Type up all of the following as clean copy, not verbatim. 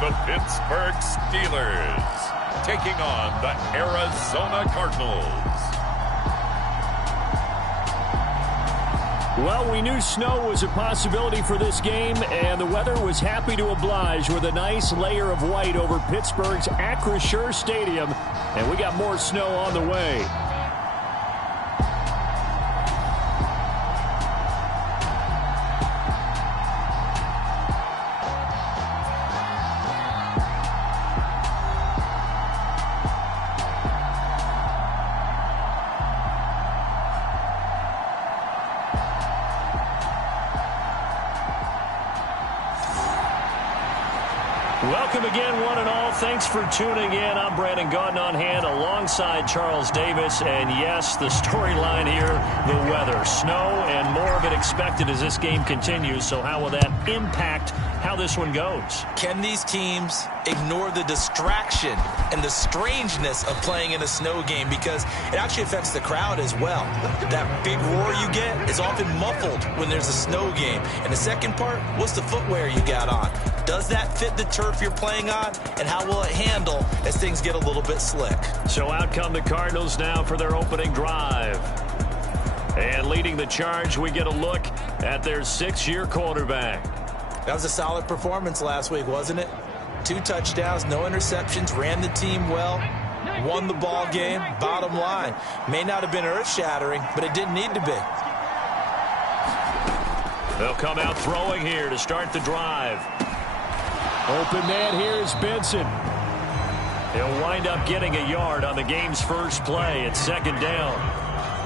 the Pittsburgh Steelers, taking on the Arizona Cardinals. Well, we knew snow was a possibility for this game, and the weather was happy to oblige with a nice layer of white over Pittsburgh's Acrisure Stadium, and we got more snow on the way. Welcome again, one and all. Thanks for tuning in. I'm Brandon Gaudin on hand alongside Charles Davis. And yes, the storyline here, the weather. Snow and more of it expected as this game continues. So how will that impact how this one goes? Can these teams ignore the distraction and the strangeness of playing in a snow game? Because it actually affects the crowd as well. That big roar you get is often muffled when there's a snow game. And the second part, what's the footwear you got on? Does that fit the turf you're playing on? And how will it handle as things get a little bit slick? So out come the Cardinals now for their opening drive. And leading the charge, we get a look at their 6-year quarterback. That was a solid performance last week, wasn't it? 2 touchdowns, no interceptions, ran the team well, won the ball game. Bottom line, may not have been earth-shattering, but it didn't need to be. They'll come out throwing here to start the drive. Open man here is Benson. He'll wind up getting a yard on the game's first play at second down.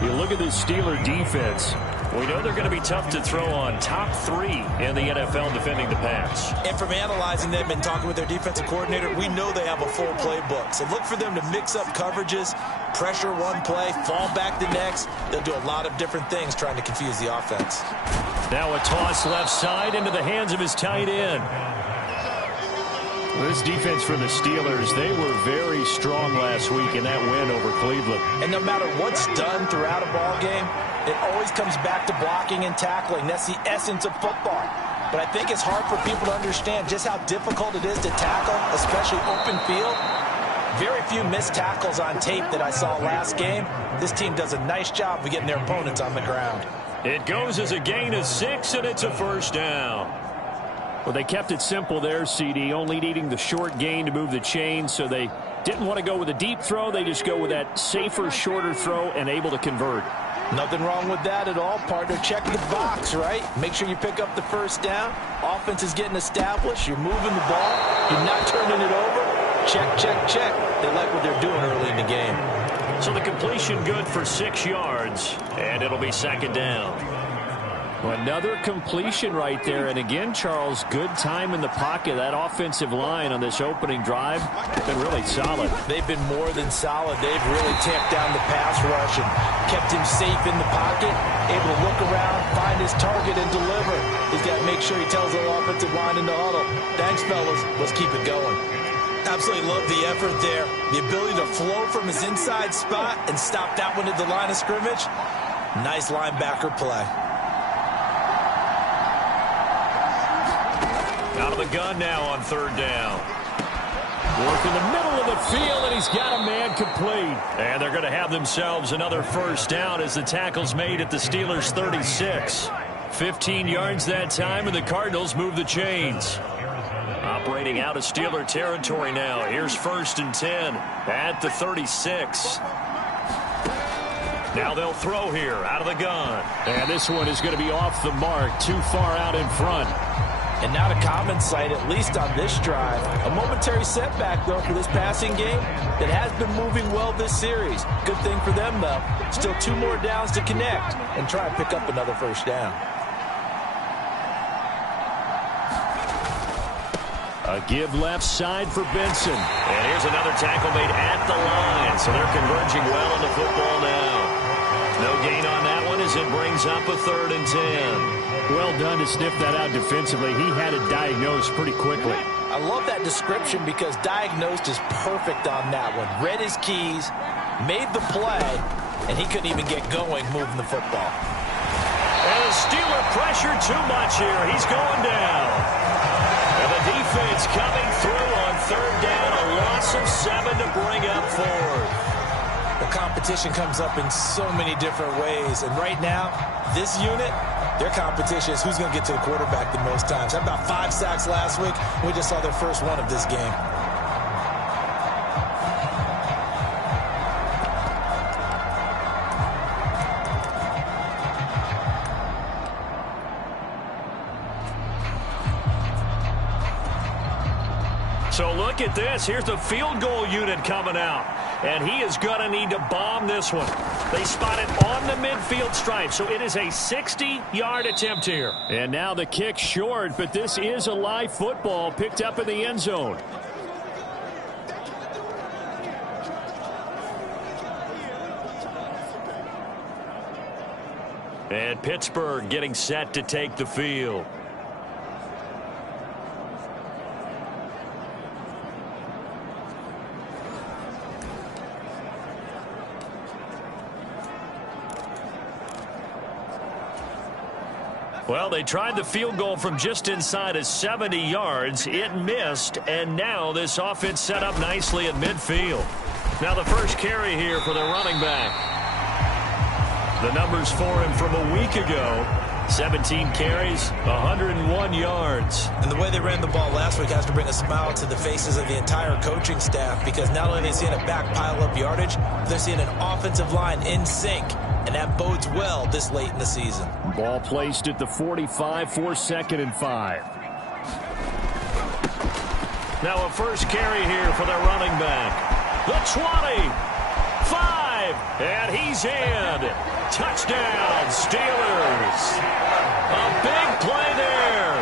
You look at this Steeler defense. We know they're going to be tough to throw on. Top 3 in the NFL defending the pass. And from analyzing them and talking with their defensive coordinator, we know they have a full playbook. So look for them to mix up coverages, pressure one play, fall back the next. They'll do a lot of different things trying to confuse the offense. Now a toss left side into the hands of his tight end. This defense for the Steelers, they were very strong last week in that win over Cleveland. And no matter what's done throughout a ball game, it always comes back to blocking and tackling. That's the essence of football. But I think it's hard for people to understand just how difficult it is to tackle, especially open field. Very few missed tackles on tape that I saw last game. This team does a nice job of getting their opponents on the ground. It goes as a gain of 6, and it's a first down. Well, they kept it simple there, CD, only needing the short gain to move the chain, so they didn't want to go with a deep throw. They just go with that safer, shorter throw and able to convert. Nothing wrong with that at all, partner. Check the box, right? Make sure you pick up the first down. Offense is getting established. You're moving the ball. You're not turning it over. Check, check, check. They like what they're doing early in the game. So the completion good for 6 yards, and it'll be second down. Another completion right there. And again, Charles, good time in the pocket. That offensive line on this opening drive has been really solid. They've been more than solid. They've really tamped down the pass rush and kept him safe in the pocket, able to look around, find his target, and deliver. He's got to make sure he tells the offensive line in the huddle, thanks, fellas. Let's keep it going. Absolutely love the effort there. The ability to flow from his inside spot and stop that one at the line of scrimmage. Nice linebacker play. Out of the gun now on third down. Work in the middle of the field, and he's got a man complete. And they're going to have themselves another first down as the tackle's made at the Steelers' 36. 15 yards that time, and the Cardinals move the chains. Operating out of Steeler territory now. Here's 1st and 10 at the 36. Now they'll throw here out of the gun. And this one is going to be off the mark, too far out in front. And not a common sight, at least on this drive. A momentary setback, though, for this passing game that has been moving well this series. Good thing for them, though. Still 2 more downs to connect and try and pick up another first down. A give left side for Benson. And here's another tackle made at the line. So they're converging well on the football now. No gain on that one as it brings up a 3rd and 10. Well done to sniff that out defensively. He had it diagnosed pretty quickly. I love that description because diagnosed is perfect on that one. Read his keys, made the play, and he couldn't even get going moving the football. And the Steeler pressure too much here. He's going down. And the defense coming through on third down. A loss of 7 to bring up fourth. The competition comes up in so many different ways. And right now, this unit, their competition is who's going to get to the quarterback the most times. Had about 5 sacks last week. We just saw their first one of this game. So look at this. Here's the field goal unit coming out. And he is going to need to bomb this one. They spot it on the midfield stripe. So it is a 60-yard attempt here. And now the kick short, but this is a live football picked up in the end zone. And Pittsburgh getting set to take the field. Well, they tried the field goal from just inside of 70 yards. It missed, and now this offense set up nicely at midfield. Now the first carry here for the running back. The numbers for him from a week ago. 17 carries, 101 yards. And the way they ran the ball last week has to bring a smile to the faces of the entire coaching staff, because not only are they seeing a back pile up yardage, they're seeing an offensive line in sync. And that bodes well this late in the season. Ball placed at the 45 for 2nd and 5. Now a first carry here for their running back. The 20, 5, and he's in. Touchdown, Steelers. A big play there.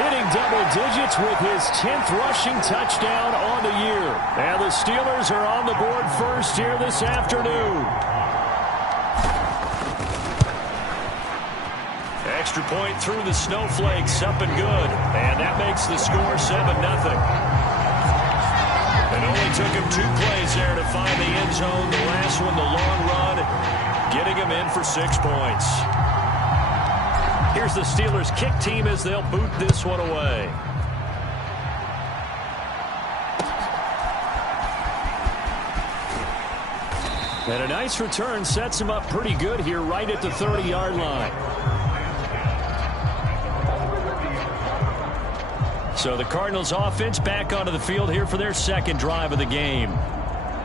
Hitting double digits with his 10th rushing touchdown on the year. And the Steelers are on the board first here this afternoon. Extra point through the snowflakes, up and good. And that makes the score 7-0. It only took him 2 plays there to find the end zone. The last one, the long run, getting him in for 6 points. Here's the Steelers kick team as they'll boot this one away. And a nice return sets him up pretty good here right at the 30-yard line. So the Cardinals offense back onto the field here for their second drive of the game.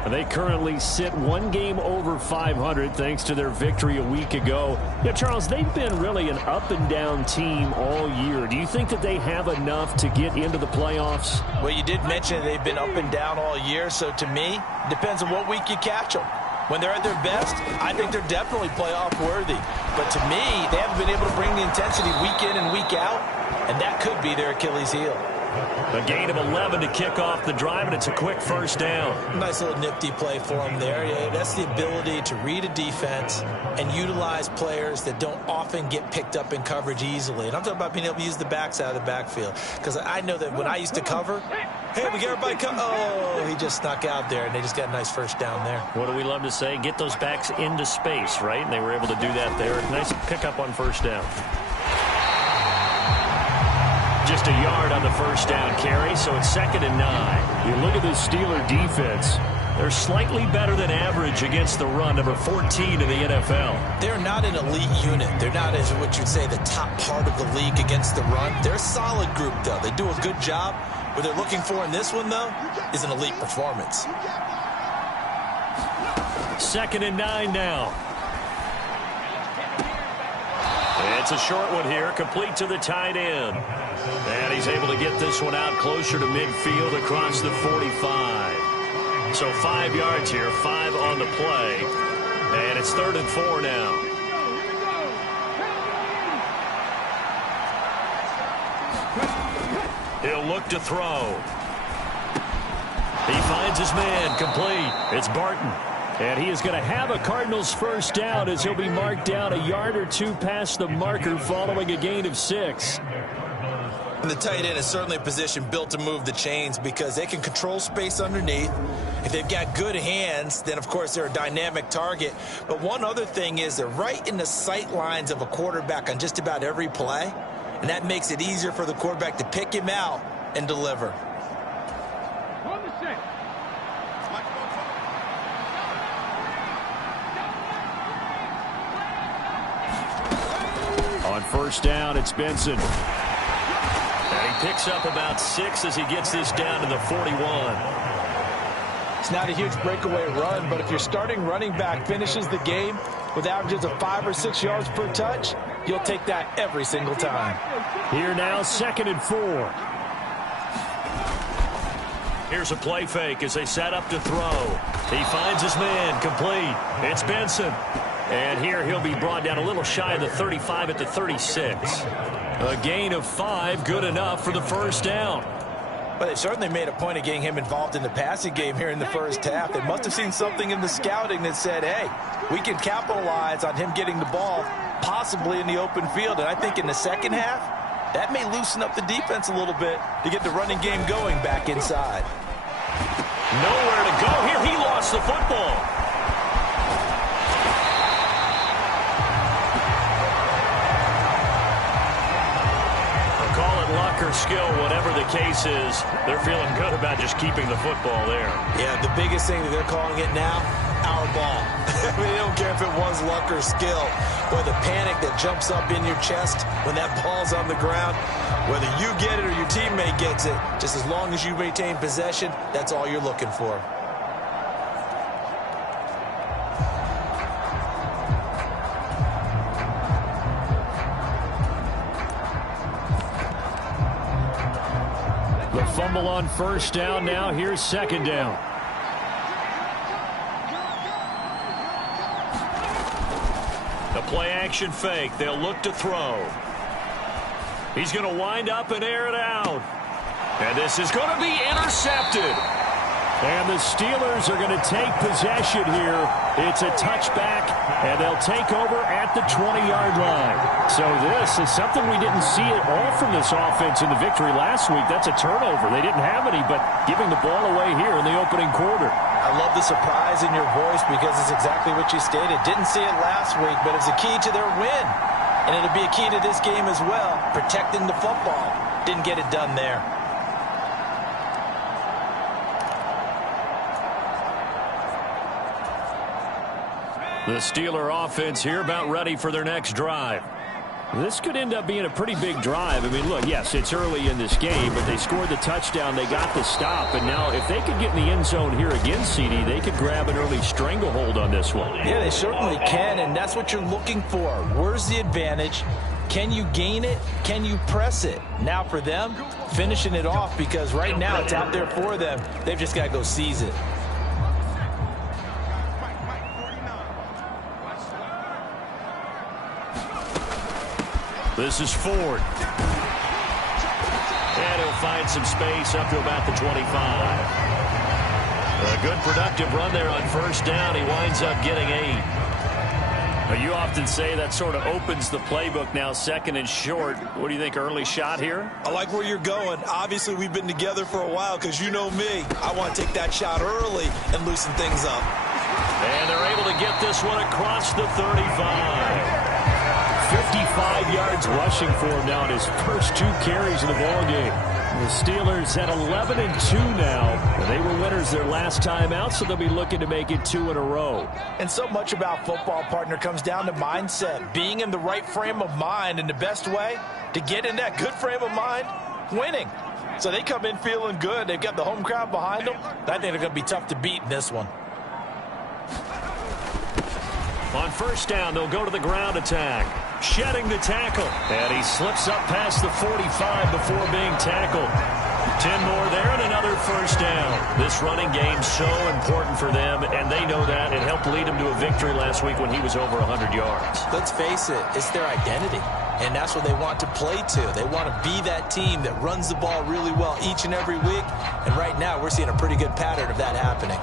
They currently sit 1 game over 500 thanks to their victory a week ago. Yeah, Charles, they've been really an up-and-down team all year. Do you think that they have enough to get into the playoffs? Well, you did mention they've been up and down all year, so to me, it depends on what week you catch them. When they're at their best, I think they're definitely playoff worthy. But to me, they haven't been able to bring the intensity week in and week out, and that could be their Achilles heel. A gain of 11 to kick off the drive, and it's a quick first down. Nice little nifty play for them there. Yeah, that's the ability to read a defense and utilize players that don't often get picked up in coverage easily. And I'm talking about being able to use the backs out of the backfield. Because I know that when I used to cover, hey, we get everybody come. Oh, he just snuck out there, and they just got a nice first down there. What do we love to say? Get those backs into space, right? And they were able to do that there. Nice pickup on first down. Just a yard on the first down carry, so it's 2nd and 9. You look at this Steeler defense. They're slightly better than average against the run, number 14 in the NFL. They're not an elite unit. They're not, as what you'd say, the top part of the league against the run. They're a solid group, though. They do a good job. What they're looking for in this one, though, is an elite performance. 2nd and 9 now. It's a short one here, complete to the tight end. And he's able to get this one out closer to midfield across the 45. So 5 yards here, 5 on the play. And it's 3rd and 4 now. He'll look to throw. He finds his man, complete. It's Barton. And he is going to have a Cardinals first down as he'll be marked down a yard or 2 past the marker following a gain of 6. And the tight end is certainly a position built to move the chains because they can control space underneath. If they've got good hands, then, of course, they're a dynamic target. But one other thing is they're right in the sight lines of a quarterback on just about every play. And that makes it easier for the quarterback to pick him out and deliver. On first down, it's Benson. And he picks up about 6 as he gets this down to the 41. It's not a huge breakaway run, but if your starting running back finishes the game with averages of 5 or 6 yards per touch, you'll take that every single time. Here now, 2nd and 4. Here's a play fake as they set up to throw. He finds his man, complete. It's Benson. And here he'll be brought down a little shy of the 35 at the 36. A gain of 5, good enough for the first down. Well, they've certainly made a point of getting him involved in the passing game here in the first half. They must have seen something in the scouting that said, hey, we can capitalize on him getting the ball, possibly in the open field. And I think in the second half, that may loosen up the defense a little bit to get the running game going back inside. Nowhere to go here. He lost the football. Luck or skill, whatever the case is, they're feeling good about just keeping the football there. Yeah, the biggest thing that they're calling it now, our ball. I mean, they don't care if it was luck or skill, or the panic that jumps up in your chest when that ball's on the ground. Whether you get it or your teammate gets it, just as long as you maintain possession, that's all you're looking for. The fumble on first down now. Here's 2nd down. The play action fake. They'll look to throw. He's going to wind up and air it out. And this is going to be intercepted. And the Steelers are going to take possession here. It's a touchback, and they'll take over at the 20-yard line. So this is something we didn't see at all from this offense in the victory last week. That's a turnover. They didn't have any, but giving the ball away here in the opening quarter. I love the surprise in your voice because it's exactly what you stated. Didn't see it last week, but it was a key to their win. And it'll be a key to this game as well, protecting the football. Didn't get it done there. The Steeler offense here about ready for their next drive. This could end up being a pretty big drive. I mean, look, yes, it's early in this game, but they scored the touchdown. They got the stop. And now if they could get in the end zone here again, CD, they could grab an early stranglehold on this one. Yeah, they certainly can, and that's what you're looking for. Where's the advantage? Can you gain it? Can you press it? Now for them, finishing it off because right now it's out there for them. They've just got to go seize it. This is Ford. And he'll find some space up to about the 25. A good productive run there on first down. He winds up getting 8. Now, you often say that sort of opens the playbook now, 2nd and short. What do you think, early shot here? I like where you're going. Obviously, we've been together for a while because you know me. I want to take that shot early and loosen things up. And they're able to get this one across the 35. 55 yards rushing for him now in his first 2 carries of the ballgame. The Steelers at 11-2 now. They were winners their last time out, so they'll be looking to make it 2 in a row. And so much about football, partner, comes down to mindset. Being in the right frame of mind, and the best way to get in that good frame of mind, winning. So they come in feeling good. They've got the home crowd behind them. I think they're going to be tough to beat in this one. On first down, they'll go to the ground attack. Shedding the tackle. And he slips up past the 45 before being tackled. 10 more there and another first down. This running game's so important for them, and they know that. It helped lead them to a victory last week when he was over 100 yards. Let's face it, it's their identity. And that's what they want to play to. They want to be that team that runs the ball really well each and every week. And right now, we're seeing a pretty good pattern of that happening.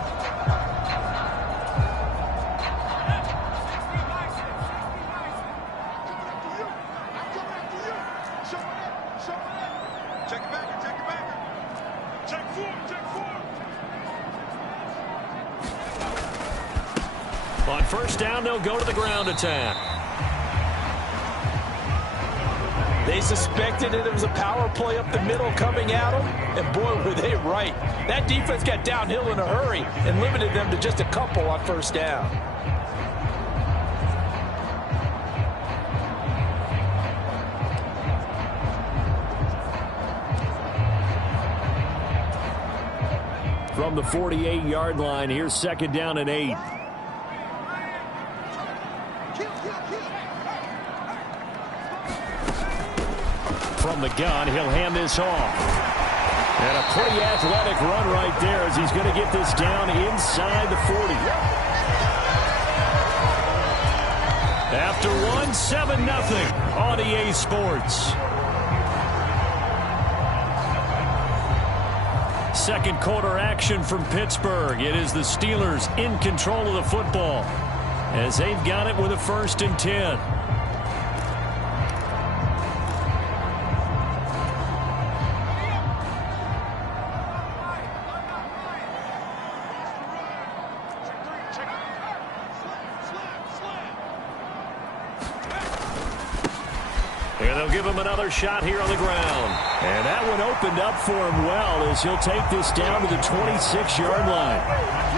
On first down, they'll go to the ground attack. They suspected it was a power play up the middle coming at them, and boy, were they right. That defense got downhill in a hurry and limited them to just a couple on first down. From the 48-yard line, here's 2nd down and 8. From the gun, he'll hand this off. And a pretty athletic run right there as he's going to get this down inside the 40. After one, 7-0 on EA Sports. Second quarter action from Pittsburgh. It is the Steelers in control of the football as they've got it with a 1st and 10. And they'll give him another shot here on the ground. And that one opened up for him well as he'll take this down to the 26-yard line.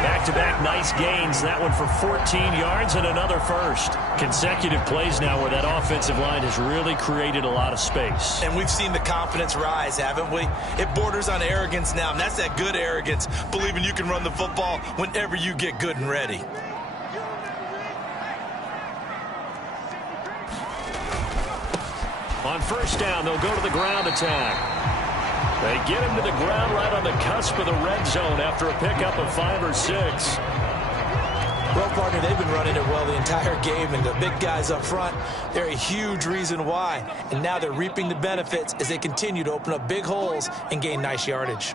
Back-to-back nice gains. That one for 14 yards and another first. Consecutive plays now where that offensive line has really created a lot of space. And we've seen the confidence rise, haven't we? It borders on arrogance now, and that's that good arrogance, believing you can run the football whenever you get good and ready. On first down, they'll go to the ground attack. They get him to the ground right on the cusp of the red zone after a pickup of 5 or 6. Well, partner, they've been running it well the entire game, and the big guys up front, they're a huge reason why. And now they're reaping the benefits as they continue to open up big holes and gain nice yardage.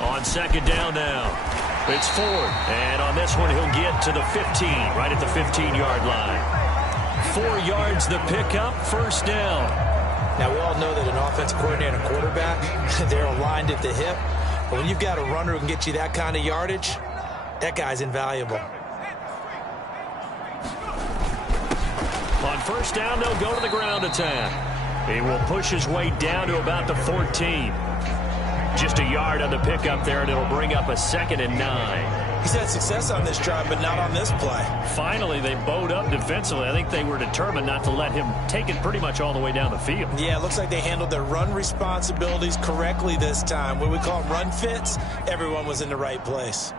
On 2nd down now. It's Ford, and on this one he'll get to the 15, right at the 15-yard line. 4 yards the pickup, 1st down. Now, we all know that an offensive coordinator and a quarterback, they're aligned at the hip. But when you've got a runner who can get you that kind of yardage, that guy's invaluable. On first down, they'll go to the ground attack. He will push his way down to about the 14. Just a yard on the pickup there, and it'll bring up a 2nd and 9. He's had success on this drive, but not on this play. Finally, they bowed up defensively. I think they were determined not to let him take it pretty much all the way down the field. Yeah, it looks like they handled their run responsibilities correctly this time. What we call them run fits, everyone was in the right place.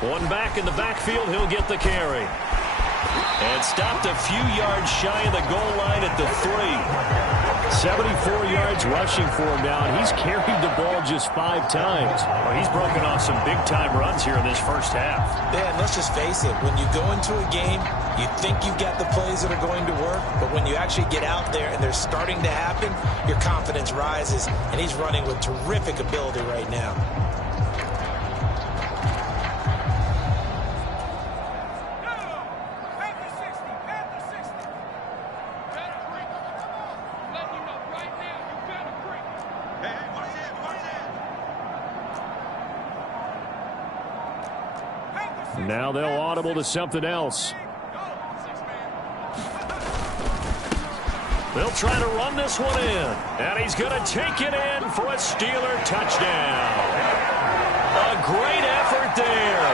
One back in the backfield, he'll get the carry. And stopped a few yards shy of the goal line at the 3. 74 yards rushing for him now, and he's carried the ball just 5 times. Well, he's broken off some big-time runs here in this first half. Yeah, and let's just face it. When you go into a game, you think you've got the plays that are going to work, but when you actually get out there and they're starting to happen, your confidence rises, and he's running with terrific ability right now. Now they'll audible to something else. They'll try to run this one in. And he's going to take it in for a Steeler touchdown. A great effort there.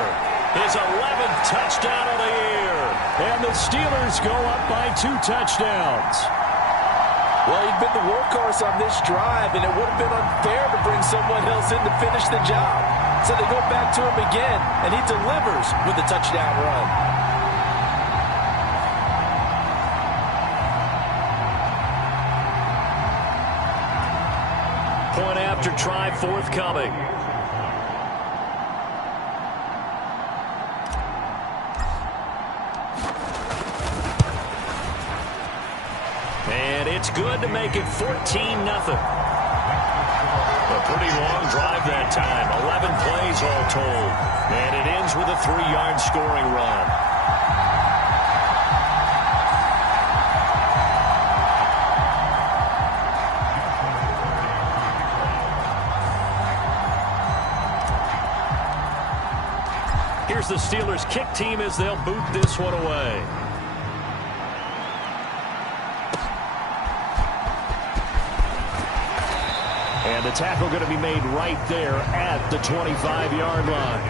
His 11th touchdown of the year. And the Steelers go up by 2 touchdowns. Well, he'd been the workhorse on this drive, and it would have been unfair to bring someone else in to finish the job. So they go back to him again, and he delivers with a touchdown run. Point after try forthcoming. And it's good to make it 14-0. A pretty long drive that time. 11 plays all told. And it ends with a 3-yard scoring run. Here's the Steelers kick team as they'll boot this one away. And the tackle going to be made right there at the 25-yard line.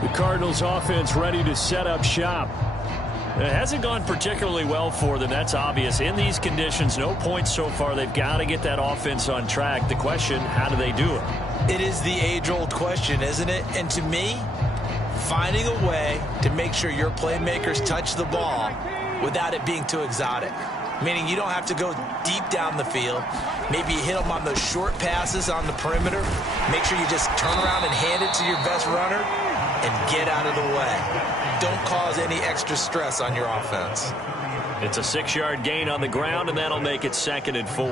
The Cardinals offense ready to set up shop. It hasn't gone particularly well for them. That's obvious. In these conditions, no points so far. They've got to get that offense on track. The question, how do they do it? It is the age-old question, isn't it? And to me, finding a way to make sure your playmakers touch the ball without it being too exotic. Meaning you don't have to go deep down the field. Maybe you hit them on those short passes on the perimeter. Make sure you just turn around and hand it to your best runner and get out of the way. Don't cause any extra stress on your offense. It's a 6-yard gain on the ground, and that'll make it 2nd and 4.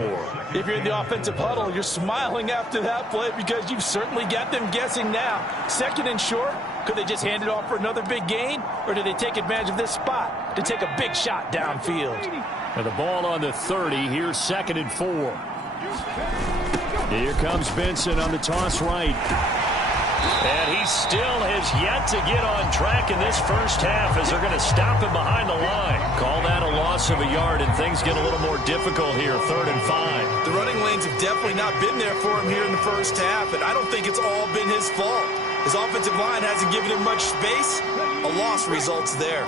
If you're in the offensive huddle, you're smiling after that play because you've certainly got them guessing now. 2nd and short, could they just hand it off for another big gain? Or do they take advantage of this spot to take a big shot downfield? And the ball on the 30. Here's 2nd and 4. Here comes Benson on the toss right. And he still has yet to get on track in this first half as they're going to stop him behind the line. Call that a loss of a yard, and things get a little more difficult here, 3rd and 5. The running lanes have definitely not been there for him here in the first half, and I don't think it's all been his fault. His offensive line hasn't given him much space. A loss results there.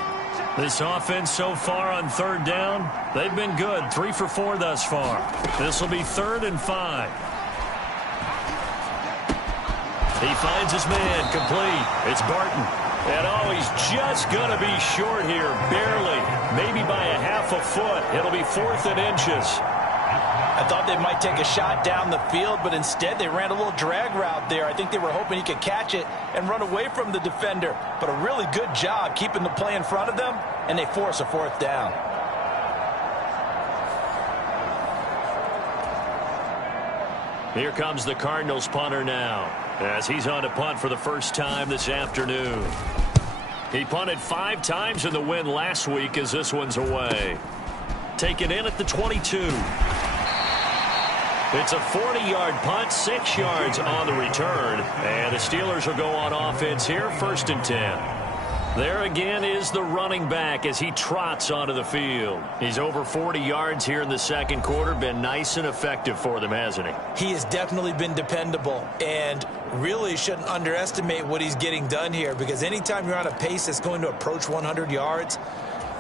This offense so far on 3rd down, they've been good. 3 for 4 thus far. This will be 3rd and 5. He finds his man, complete. It's Barton. And oh, he's just going to be short here, barely. Maybe by a half a foot. It'll be 4th and inches. I thought they might take a shot down the field, but instead they ran a little drag route there. I think they were hoping he could catch it and run away from the defender. But a really good job keeping the play in front of them, and they force a 4th down. Here comes the Cardinals punter now, as he's on to punt for the first time this afternoon. He punted 5 times in the win last week as this one's away. Taken in at the 22. It's a 40-yard punt, 6 yards on the return. And the Steelers will go on offense here, 1st and 10. There again is the running back as he trots onto the field. He's over 40 yards here in the 2nd quarter. Been nice and effective for them, hasn't he? He has definitely been dependable, and really shouldn't underestimate what he's getting done here, because anytime you're on a pace that's going to approach 100 yards,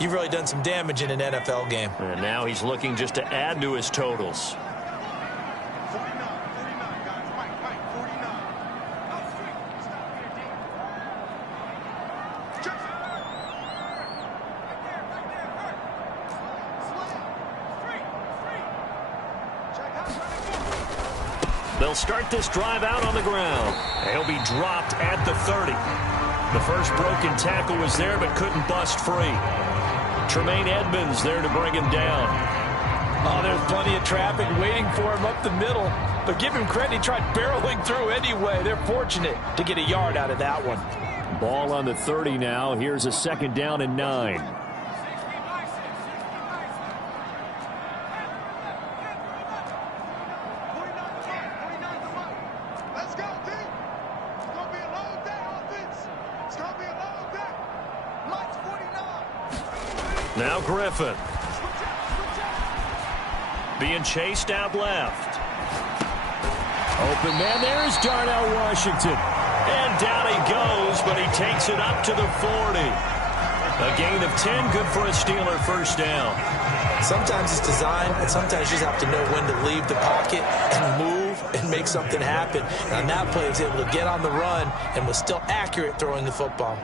you've really done some damage in an NFL game. And now he's looking just to add to his totals. They'll start this drive out on the ground. He'll be dropped at the 30. The first broken tackle was there but couldn't bust free. Tremaine Edmonds there to bring him down. Oh, there's plenty of traffic waiting for him up the middle. But give him credit, he tried barreling through anyway. They're fortunate to get a yard out of that one. Ball on the 30 now. Here's a 2nd down and 9. Now Griffin. Being chased out left. Open man, there's Darnell Washington. And down he goes, but he takes it up to the 40. A gain of 10, good for a Steeler first down. Sometimes it's design, and sometimes you just have to know when to leave the pocket and move and make something happen. And on that play, he was able to get on the run and was still accurate throwing the football.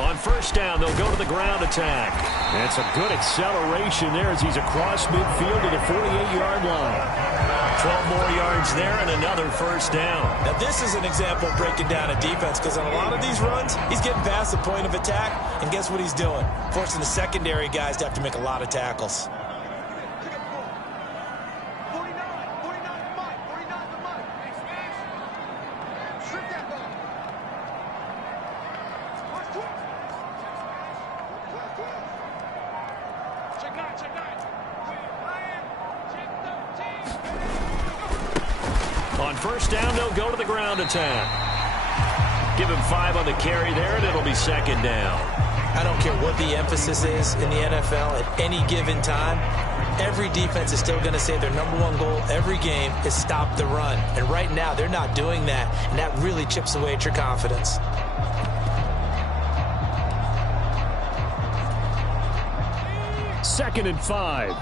On first down, they'll go to the ground attack. That's a good acceleration there as he's across midfield to the 48-yard line. 12 more yards there and another first down. Now, this is an example of breaking down a defense, because on a lot of these runs, he's getting past the point of attack, and guess what he's doing? Forcing the secondary guys to have to make a lot of tackles. On first down, they'll go to the ground attack. Give him 5 on the carry there, and it'll be second down. I don't care what the emphasis is in the NFL at any given time. Every defense is still going to say their #1 goal every game is stop the run. And right now, they're not doing that, and that really chips away at your confidence. Second and 5.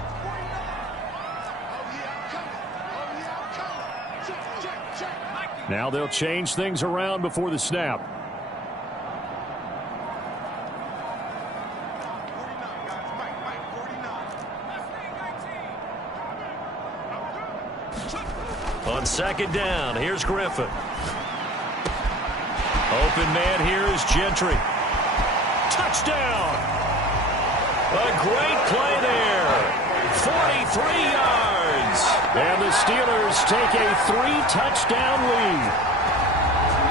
Now they'll change things around before the snap. On second down, here's Griffin. Open man here is Gentry. Touchdown! A great play there. 43 yards. And the Steelers take a 3-touchdown lead.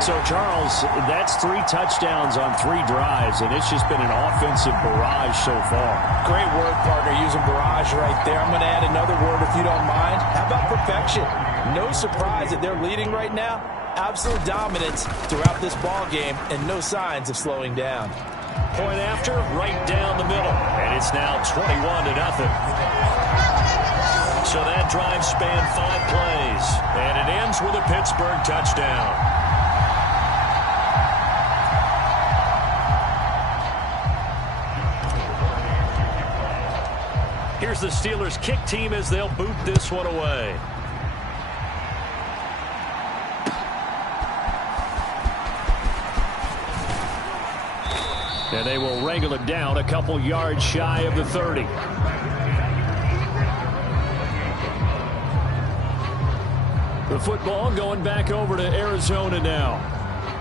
So, Charles, that's 3 touchdowns on 3 drives, and it's just been an offensive barrage so far. Great word, partner, using barrage right there. I'm going to add another word if you don't mind. How about perfection? No surprise that they're leading right now. Absolute dominance throughout this ball game and no signs of slowing down. Point after, right down the middle. And it's now 21-0. So that drive spanned 5 plays. And it ends with a Pittsburgh touchdown. Here's the Steelers kick team as they'll boot this one away. And they will wrangle it down a couple yards shy of the 30. The football going back over to Arizona now.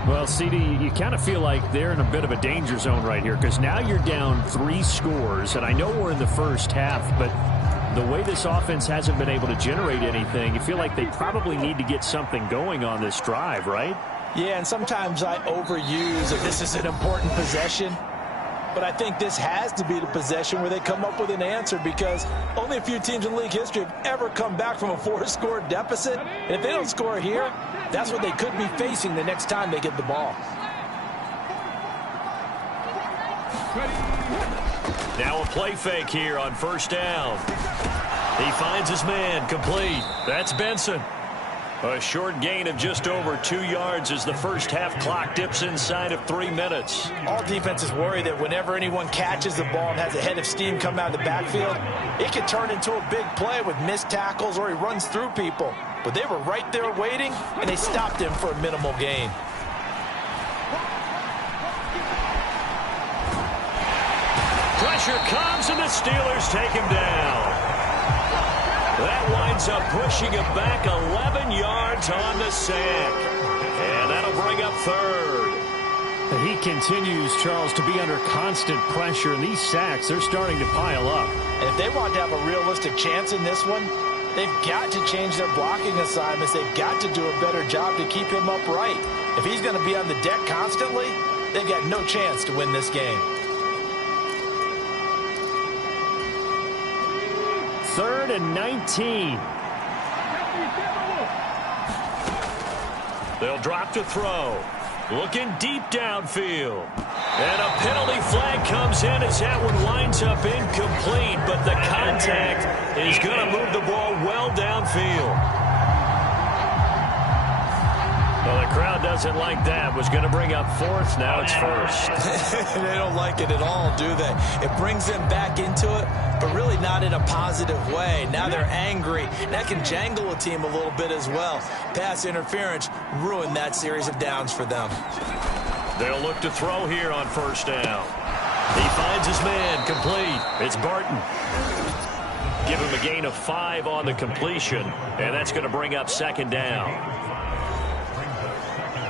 Well, CD, you kind of feel like they're in a bit of a danger zone right here because now you're down 3 scores, and I know we're in the first half, but the way this offense hasn't been able to generate anything, you feel like they probably need to get something going on this drive, right? Yeah, and sometimes I overuse that this is an important possession. But I think this has to be the possession where they come up with an answer because only a few teams in league history have ever come back from a 4-score deficit. And if they don't score here, that's what they could be facing the next time they get the ball. Now a play fake here on first down. He finds his man, complete. That's Benson. A short gain of just over 2 yards as the first half clock dips inside of 3 minutes. All defenses worry that whenever anyone catches the ball and has a head of steam come out of the backfield, it can turn into a big play with missed tackles or he runs through people. But they were right there waiting, and they stopped him for a minimal gain. Pressure comes, and the Steelers take him down. That winds up pushing him back 11 yards on the sack. And that'll bring up third. He continues, Charles, to be under constant pressure. And these sacks, they're starting to pile up. And if they want to have a realistic chance in this one, they've got to change their blocking assignments. They've got to do a better job to keep him upright. If he's going to be on the deck constantly, they've got no chance to win this game. 3rd and 19. They'll drop to throw. Looking deep downfield. And a penalty flag comes in as that one winds up incomplete, but the contact is going to move the ball well downfield. Well, the crowd doesn't like that. Was going to bring up 4th. Now it's 1st. They don't like it at all, do they? It brings them back into it, but really not in a positive way. Now they're angry. That can jangle a team a little bit as well. Pass interference ruined that series of downs for them. They'll look to throw here on first down. He finds his man, complete. It's Barton. Give him a gain of 5 on the completion, and that's going to bring up 2nd down.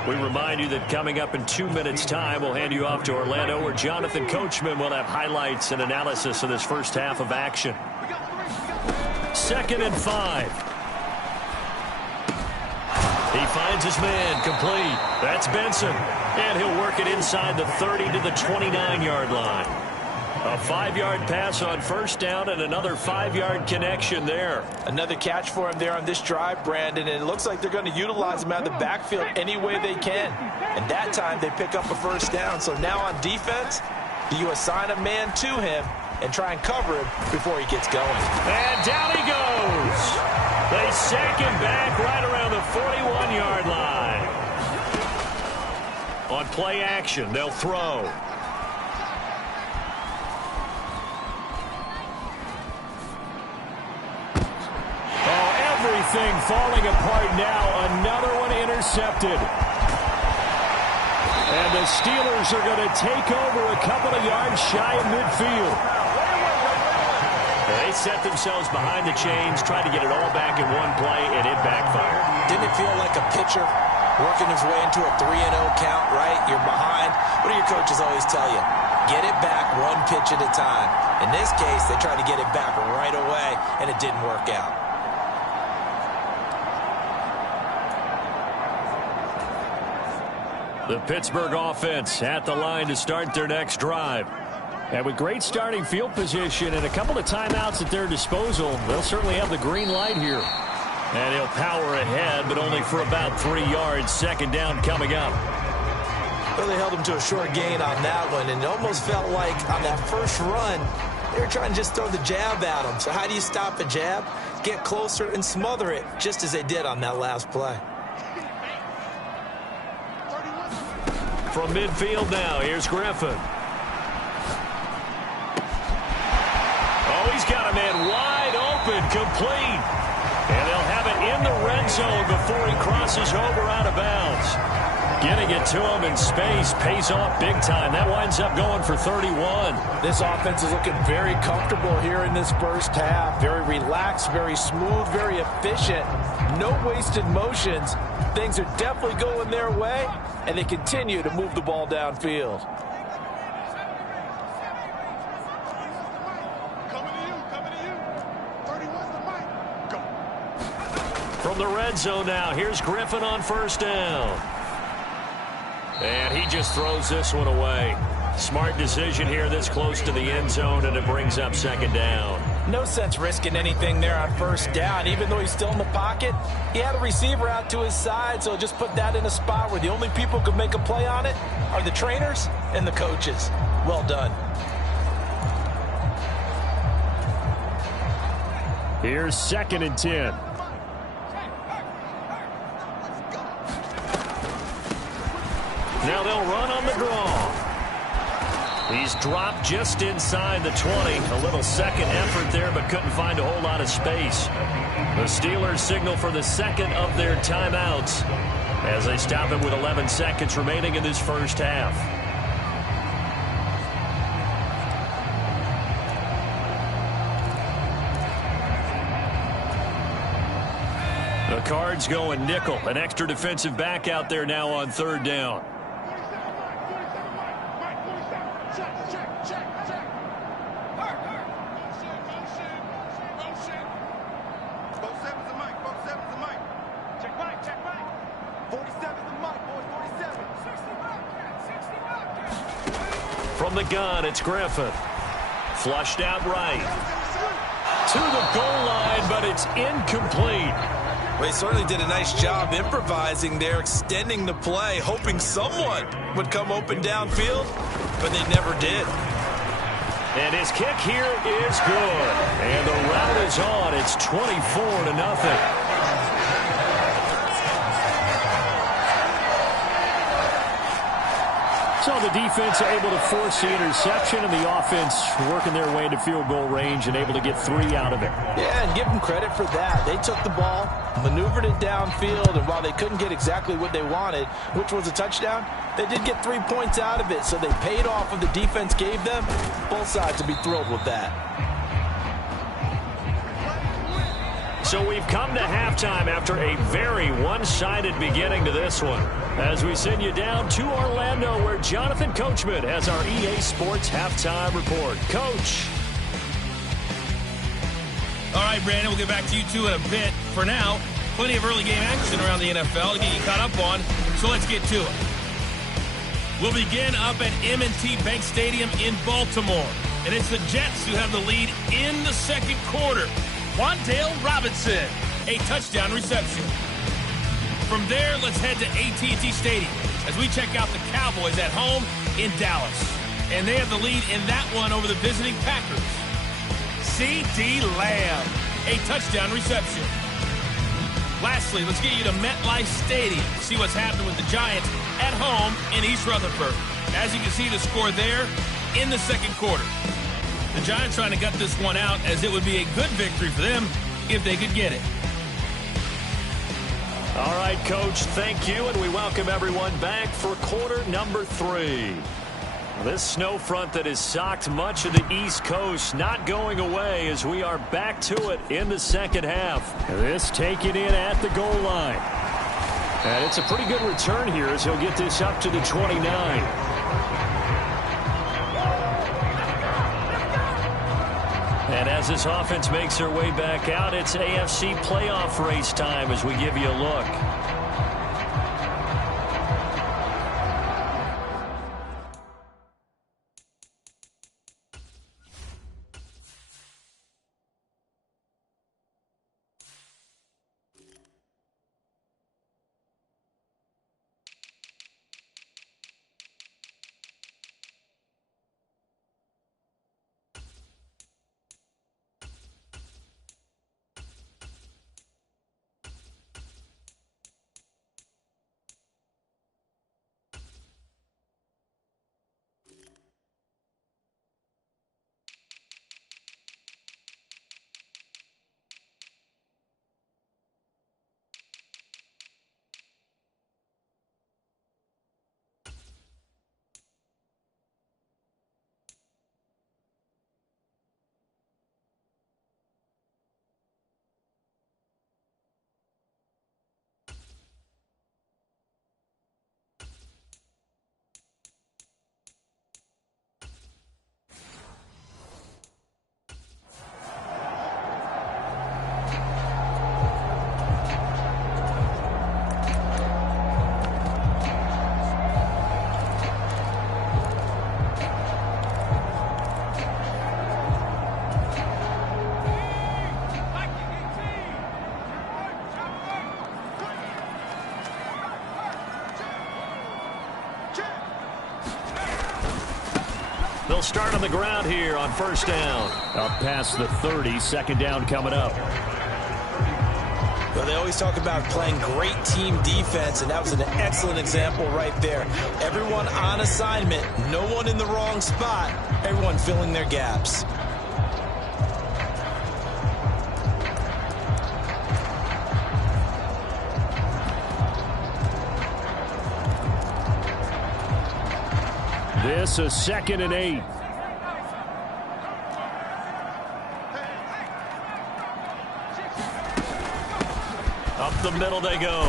We remind you that coming up in 2 minutes' time, we'll hand you off to Orlando, where Jonathan Coachman will have highlights and analysis of this first half of action. 2nd and 5. He finds his man, complete. That's Benson. And he'll work it inside the 30 to the 29-yard line. A 5-yard pass on first down and another 5-yard connection there. Another catch for him there on this drive, Brandon, and it looks like they're going to utilize him out of the backfield any way they can. And that time they pick up a first down. So now on defense, you assign a man to him and try and cover him before he gets going. And down he goes. They sack him back right around the 41-yard line. On play action, they'll throw. Everything falling apart now. Another one intercepted. And the Steelers are going to take over a couple of yards shy of midfield. They set themselves behind the chains, tried to get it all back in one play, and it backfired. Didn't it feel like a pitcher working his way into a 3-0 count, right? You're behind. What do your coaches always tell you? Get it back one pitch at a time. In this case, they tried to get it back right away, and it didn't work out. The Pittsburgh offense at the line to start their next drive. And with great starting field position and a couple of timeouts at their disposal, they'll certainly have the green light here. And he'll power ahead, but only for about 3 yards. Second down coming up. Well, they held him to a short gain on that one, and it almost felt like on that first run, they were trying to just throw the jab at him. So how do you stop a jab? Get closer and smother it, just as they did on that last play. From midfield now, here's Griffin. Oh, he's got a man wide open, complete. And they'll have it in the red zone before he crosses over out of bounds. Getting it to him in space pays off big time. That winds up going for 31. This offense is looking very comfortable here in this first half. Very relaxed, very smooth, very efficient. No wasted motions. Things are definitely going their way, and they continue to move the ball downfield. From the red zone now, here's Griffin on first down. And he just throws this one away. Smart decision here this close to the end zone, and it brings up second down. No sense risking anything there on first down. Even though he's still in the pocket, he had a receiver out to his side, so just put that in a spot where the only people who can make a play on it are the trainers and the coaches. Well done. Here's 2nd and 10. Now they'll run on the draw. He's dropped just inside the 20. A little second effort there, but couldn't find a whole lot of space. The Steelers signal for the second of their timeouts as they stop it with 11 seconds remaining in this first half. The Cards going nickel. An extra defensive back out there now on third down. From the gun, it's Griffin. Flushed out right. To the goal line, but it's incomplete. Well, he certainly did a nice job improvising there, extending the play, hoping someone would come open downfield, but they never did. And his kick here is good. And the route is on. It's 24-0. So the defense able to force the interception, and the offense working their way into field goal range and able to get 3 out of it. Yeah, and give them credit for that. They took the ball, maneuvered it downfield, and while they couldn't get exactly what they wanted, which was a touchdown, they did get 3 points out of it, so they paid off what the defense gave them. Both sides will be thrilled with that. So we've come to halftime after a very one-sided beginning to this one. As we send you down to Orlando, where Jonathan Coachman has our EA Sports halftime report. Coach. All right, Brandon, we'll get back to you two in a bit. For now, plenty of early game action around the NFL to get you caught up on, so let's get to it. We'll begin up at M&T Bank Stadium in Baltimore. And it's the Jets who have the lead in the second quarter. Wan'Dale Robinson, a touchdown reception. From there, let's head to AT&T Stadium as we check out the Cowboys at home in Dallas. And they have the lead in that one over the visiting Packers. C.D. Lamb, a touchdown reception. Lastly, let's get you to MetLife Stadium to see what's happening with the Giants at home in East Rutherford. As you can see, the score there in the second quarter. The Giants trying to gut this one out, as it would be a good victory for them if they could get it. All right, Coach, thank you, and we welcome everyone back for quarter number 3. This snow front that has socked much of the East Coast not going away as we are back to it in the second half. This taken in at the goal line. And it's a pretty good return here as he'll get this up to the 29. And as this offense makes their way back out, it's AFC playoff race time as we give you a look. They'll start on the ground here on first down. Up past the 30, second down coming up. Well, they always talk about playing great team defense, and that was an excellent example right there. Everyone on assignment, no one in the wrong spot, everyone filling their gaps. This is 2nd and 8. Up the middle they go.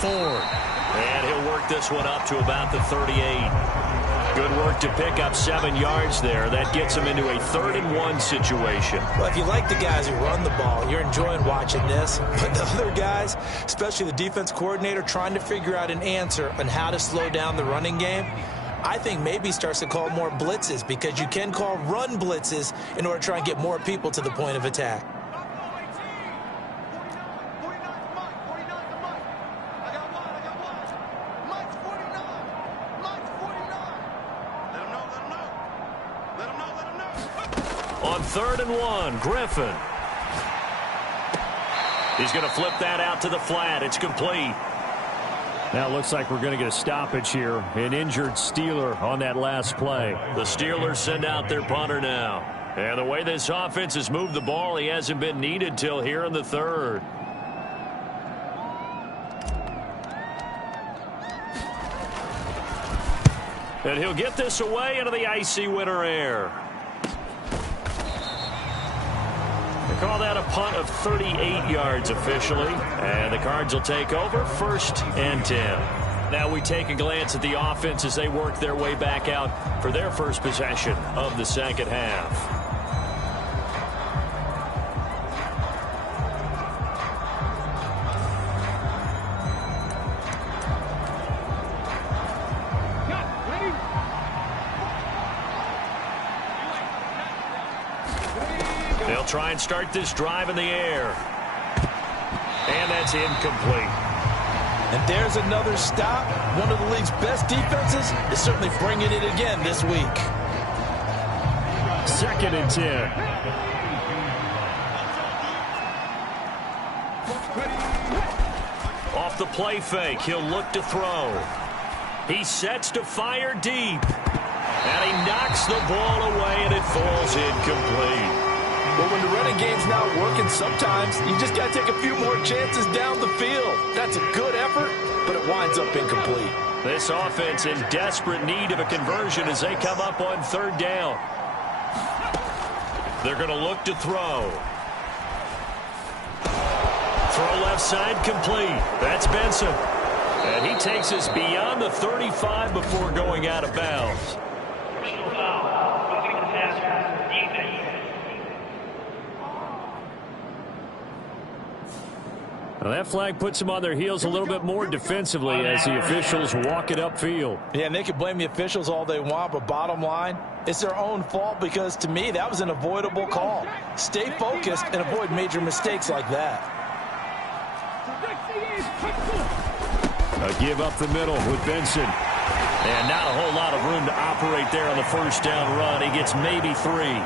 Ford. And he'll work this one up to about the 38. Good work to pick up 7 yards there. That gets him into a 3rd and 1 situation. Well, if you like the guys who run the ball, you're enjoying watching this. But the other guys, especially the defense coordinator, trying to figure out an answer on how to slow down the running game, I think maybe starts to call more blitzes, because you can call run blitzes in order to try and get more people to the point of attack. On 3rd and 1, Griffin. He's going to flip that out to the flat. It's complete. Now it looks like we're going to get a stoppage here. An injured Steeler on that last play. The Steelers send out their punter now. And the way this offense has moved the ball, he hasn't been needed till here in the 3rd. And he'll get this away into the icy winter air. They call that a punt of 38 yards officially. And the Cards will take over 1st and 10. Now we take a glance at the offense as they work their way back out for their first possession of the second half. try and start this drive in the air. And that's incomplete. And there's another stop. One of the league's best defenses is certainly bringing it again this week. 2nd and 10. Off the play fake, he'll look to throw. He sets to fire deep. And he knocks the ball away, and it falls incomplete. Well, when the running game's not working, sometimes you just got to take a few more chances down the field. That's a good effort, but it winds up incomplete. This offense in desperate need of a conversion as they come up on 3rd down. They're going to look to throw. Throw left side complete. That's Benson. And he takes us beyond the 35 before going out of bounds. Well, that flag puts them on their heels a little bit more defensively as the officials walk it upfield. Yeah, and they can blame the officials all they want, but bottom line, it's their own fault because, to me, that was an avoidable call. Stay focused and avoid major mistakes like that. A give up the middle with Benson. And not a whole lot of room to operate there on the 1st down run. He gets maybe 3.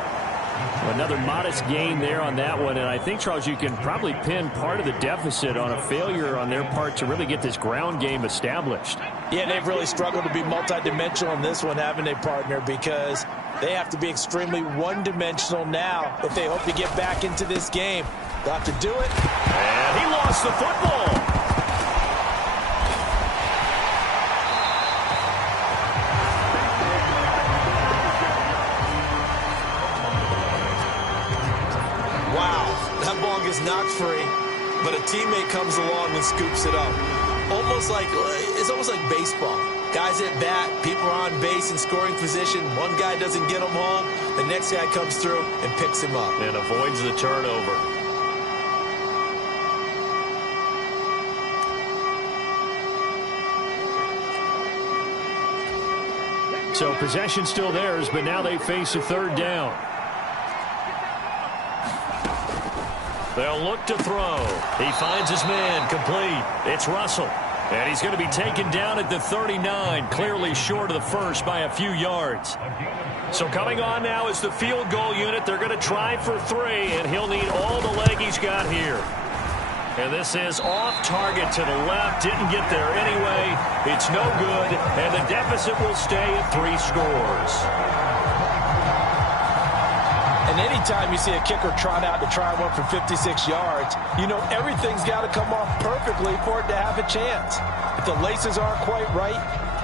Another modest gain there on that one. And I think, Charles, you can probably pin part of the deficit on a failure on their part to really get this ground game established. Yeah, they've really struggled to be multidimensional in this one, haven't they, partner? Because they have to be extremely one-dimensional now if they hope to get back into this game. They'll have to do it. And he lost the football. Is knocked free, but a teammate comes along and scoops it up. It's almost like baseball. Guys at bat, people are on base in scoring position. One guy doesn't get him home. The next guy comes through and picks him up. And avoids the turnover. So possession still theirs, but now they face a 3rd down. They'll look to throw. He finds his man complete. It's Russell. And he's going to be taken down at the 39, clearly short of the 1st by a few yards. So coming on now is the field goal unit. They're going to try for 3, and he'll need all the leg he's got here. And this is off target to the left. Didn't get there anyway. It's no good, and the deficit will stay at 3 scores. And anytime you see a kicker trot out to try one for 56 yards, you know everything's got to come off perfectly for it to have a chance. If the laces aren't quite right,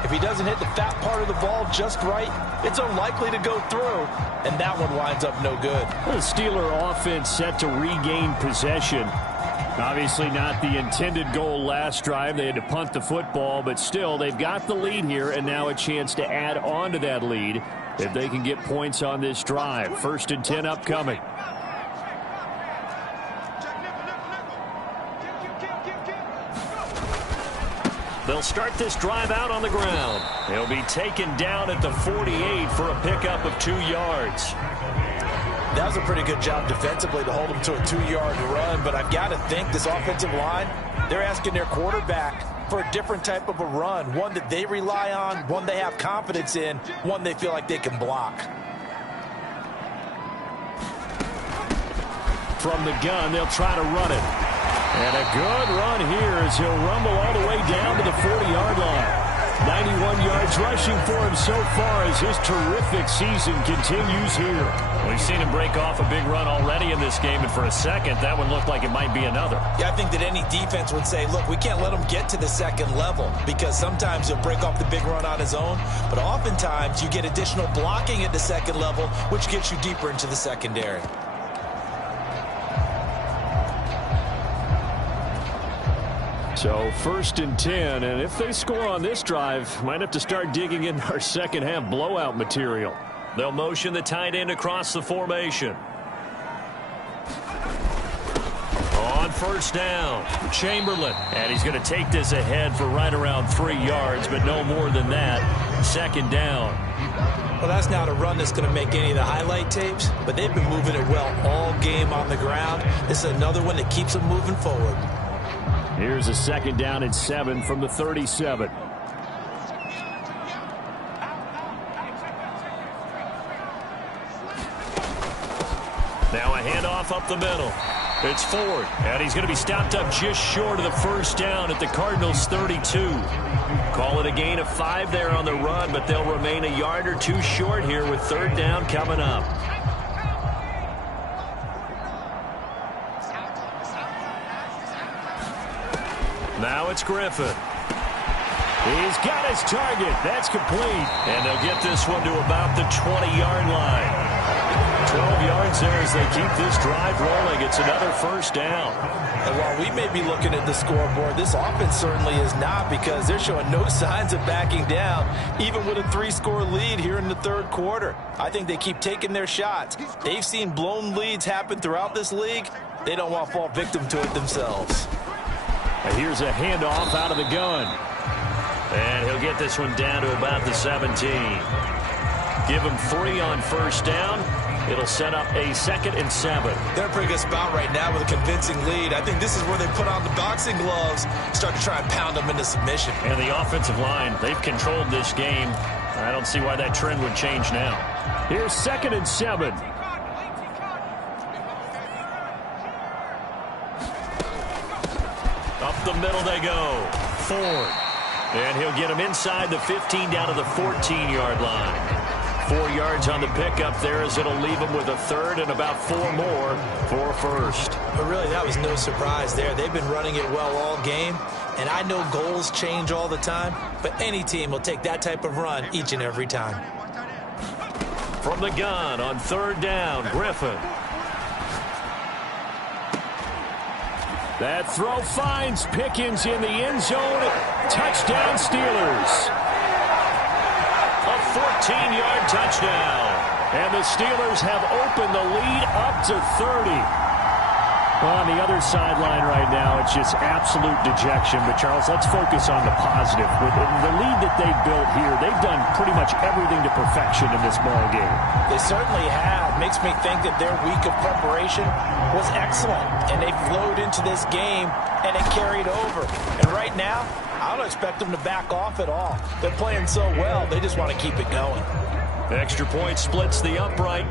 if he doesn't hit the fat part of the ball just right, it's unlikely to go through, and that one winds up no good. The Steeler offense set to regain possession. Obviously not the intended goal last drive. They had to punt the football, but still they've got the lead here, and now a chance to add on to that lead if they can get points on this drive. 1st and 10 upcoming. They'll start this drive out on the ground. He'll be taken down at the 48 for a pickup of 2 yards. That was a pretty good job defensively to hold him to a 2-yard run, but I've got to think this offensive line, they're asking their quarterback for a different type of a run, one that they rely on, one they have confidence in, one they feel like they can block. From the gun, they'll try to run it. And a good run here as he'll rumble all the way down to the 40-yard line. 91 yards rushing for him so far as his terrific season continues here. We've seen him break off a big run already in this game, and for a second, that one looked like it might be another. Yeah, I think that any defense would say, look, we can't let him get to the 2nd level, because sometimes he'll break off the big run on his own, but oftentimes you get additional blocking at the 2nd level, which gets you deeper into the secondary. So 1st and 10, and if they score on this drive, might have to start digging in our second-half blowout material. They'll motion the tight end across the formation. On On first down, Chamberlain. And he's going to take this ahead for right around 3 yards, but no more than that. Second down. Well, that's not a run that's going to make any of the highlight tapes, but they've been moving it well all game on the ground. This is another one that keeps them moving forward. Here's a second down and 7 from the 37. Now a handoff up the middle. It's Ford, and he's going to be stopped up just short of the first down at the Cardinals' 32. Call it a gain of 5 there on the run, but they'll remain a yard or 2 short here with third down coming up. Now it's Griffin. He's got his target. That's complete. And they'll get this one to about the 20-yard line. 12 yards there as they keep this drive rolling. It's another first down. And while we may be looking at the scoreboard, this offense certainly is not, because they're showing no signs of backing down, even with a 3-score lead here in the third quarter. I think they keep taking their shots. They've seen blown leads happen throughout this league. They don't want to fall victim to it themselves. And here's a handoff out of the gun. And he'll get this one down to about the 17. Give him 3 on first down. It'll set up a 2nd and 7. They're in a pretty good spot right now with a convincing lead. I think this is where they put on the boxing gloves, start to try and pound them into submission. And the offensive line, they've controlled this game. I don't see why that trend would change now. Here's 2nd and 7. Up the middle they go. Ford. And he'll get him inside the 15 down to the 14-yard line. 4 yards on the pickup there as it'll leave him with a third and about 4 more for first. But really, that was no surprise there. They've been running it well all game. And I know goals change all the time, but any team will take that type of run each and every time. From the gun on third down, Griffin. That throw finds Pickens in the end zone. Touchdown, Steelers. A 14-yard touchdown. And the Steelers have opened the lead up to 30. On the other sideline right now, it's just absolute dejection. But, Charles, let's focus on the positive. With the lead that they've built here, they've done pretty much everything to perfection in this ball game. They certainly have. Makes me think that their week of preparation was excellent. And they flowed into this game, and it carried over. And right now, I don't expect them to back off at all. They're playing so well, they just want to keep it going. Extra point splits the upright.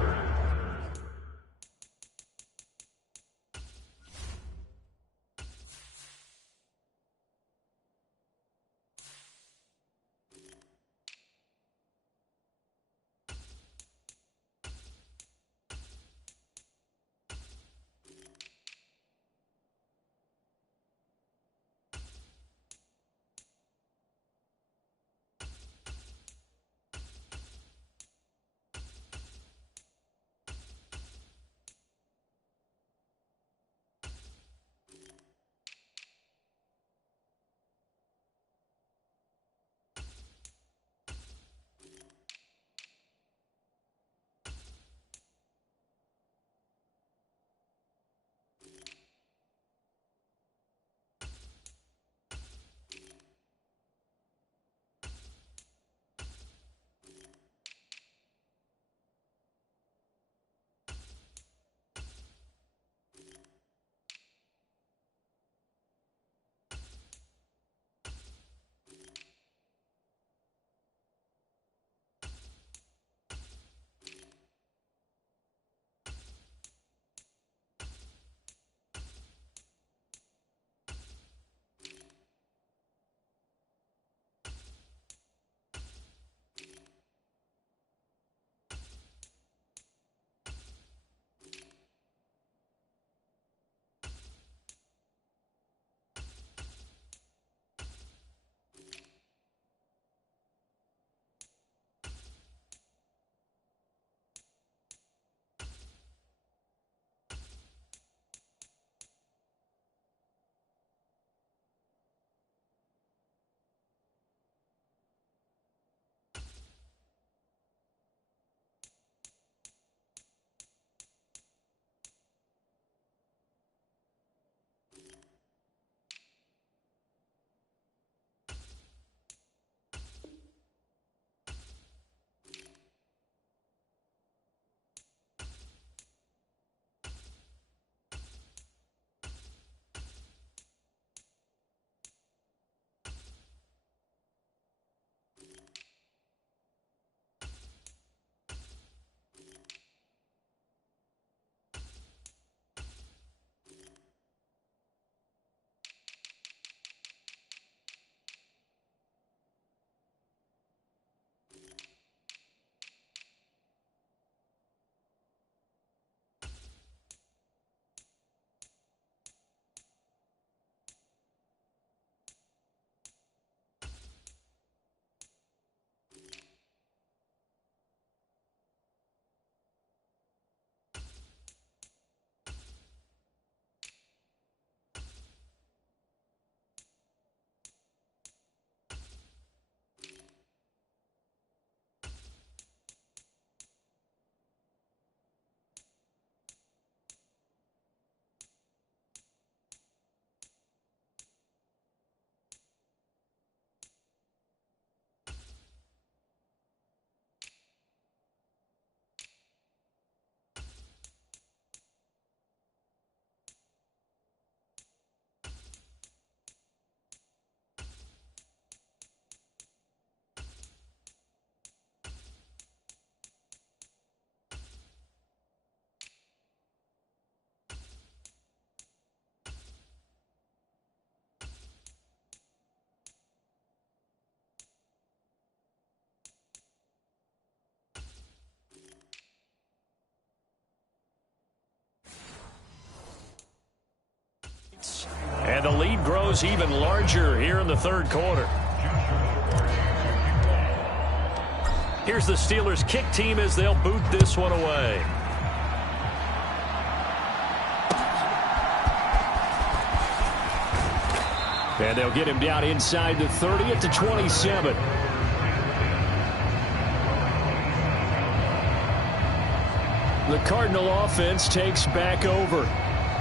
grows even larger here in the third quarter. Here's the Steelers kick team as they'll boot this one away. And they'll get him down inside the 30 at the 27. The Cardinal offense takes back over.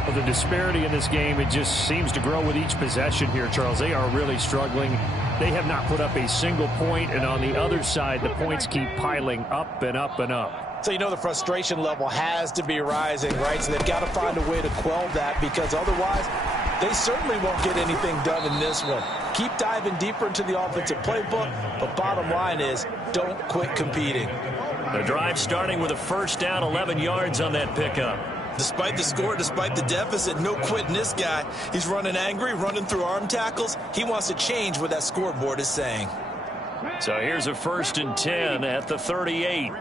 Well, the disparity in this game, it just seems to grow with each possession here, Charles. They are really struggling. They have not put up a single point, and on the other side, the points keep piling up and up and up. So you know the frustration level has to be rising, right? So they've got to find a way to quell that, because otherwise they certainly won't get anything done in this one. Keep diving deeper into the offensive playbook, but bottom line is don't quit competing. The drive starting with a first down, 11 yards on that pickup. Despite the score, despite the deficit, no quitting this guy. He's running angry, running through arm tackles. He wants to change what that scoreboard is saying. So here's a 1st and 10 at the 38.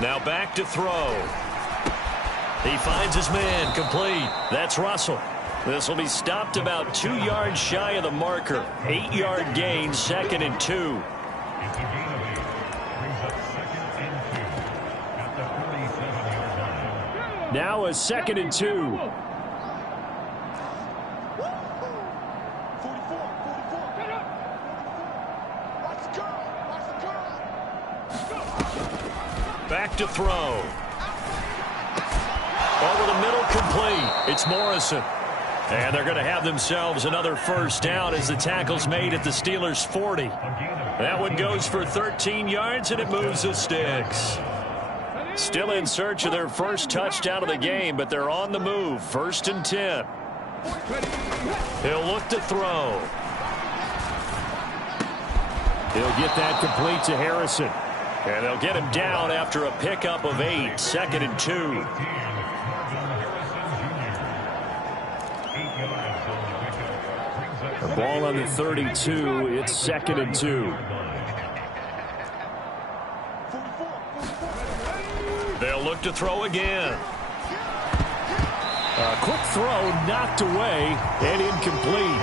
Now back to throw. He finds his man, complete. That's Russell. This will be stopped about 2 yards shy of the marker. 8-yard gain, 2nd and 2. Now a 2nd and 2. Back to throw. Over the middle, complete. It's Morrison. And they're going to have themselves another first down as the tackle's made at the Steelers' 40. That one goes for 13 yards, and it moves the sticks. Still in search of their first touchdown of the game, but they're on the move. 1st and 10. He'll look to throw. He'll get that complete to Harrison. And they'll get him down after a pickup of 8. 2nd and 2. The ball on the 32. It's 2nd and 2. They'll look to throw again. A quick throw knocked away and incomplete.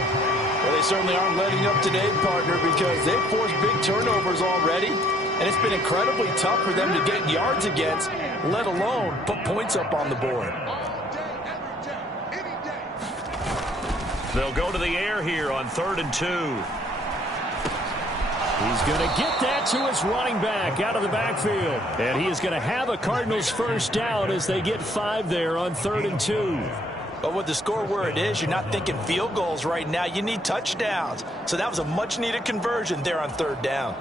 Well, they certainly aren't letting up today, partner, because they've forced big turnovers already, and it's been incredibly tough for them to get yards against, let alone put points up on the board. They'll go to the air here on 3rd and 2. He's going to get that to his running back out of the backfield. And he is going to have a Cardinals first down as they get 5 there on 3rd and 2. But with the score where it is, you're not thinking field goals right now. You need touchdowns. So that was a much-needed conversion there on 3rd down.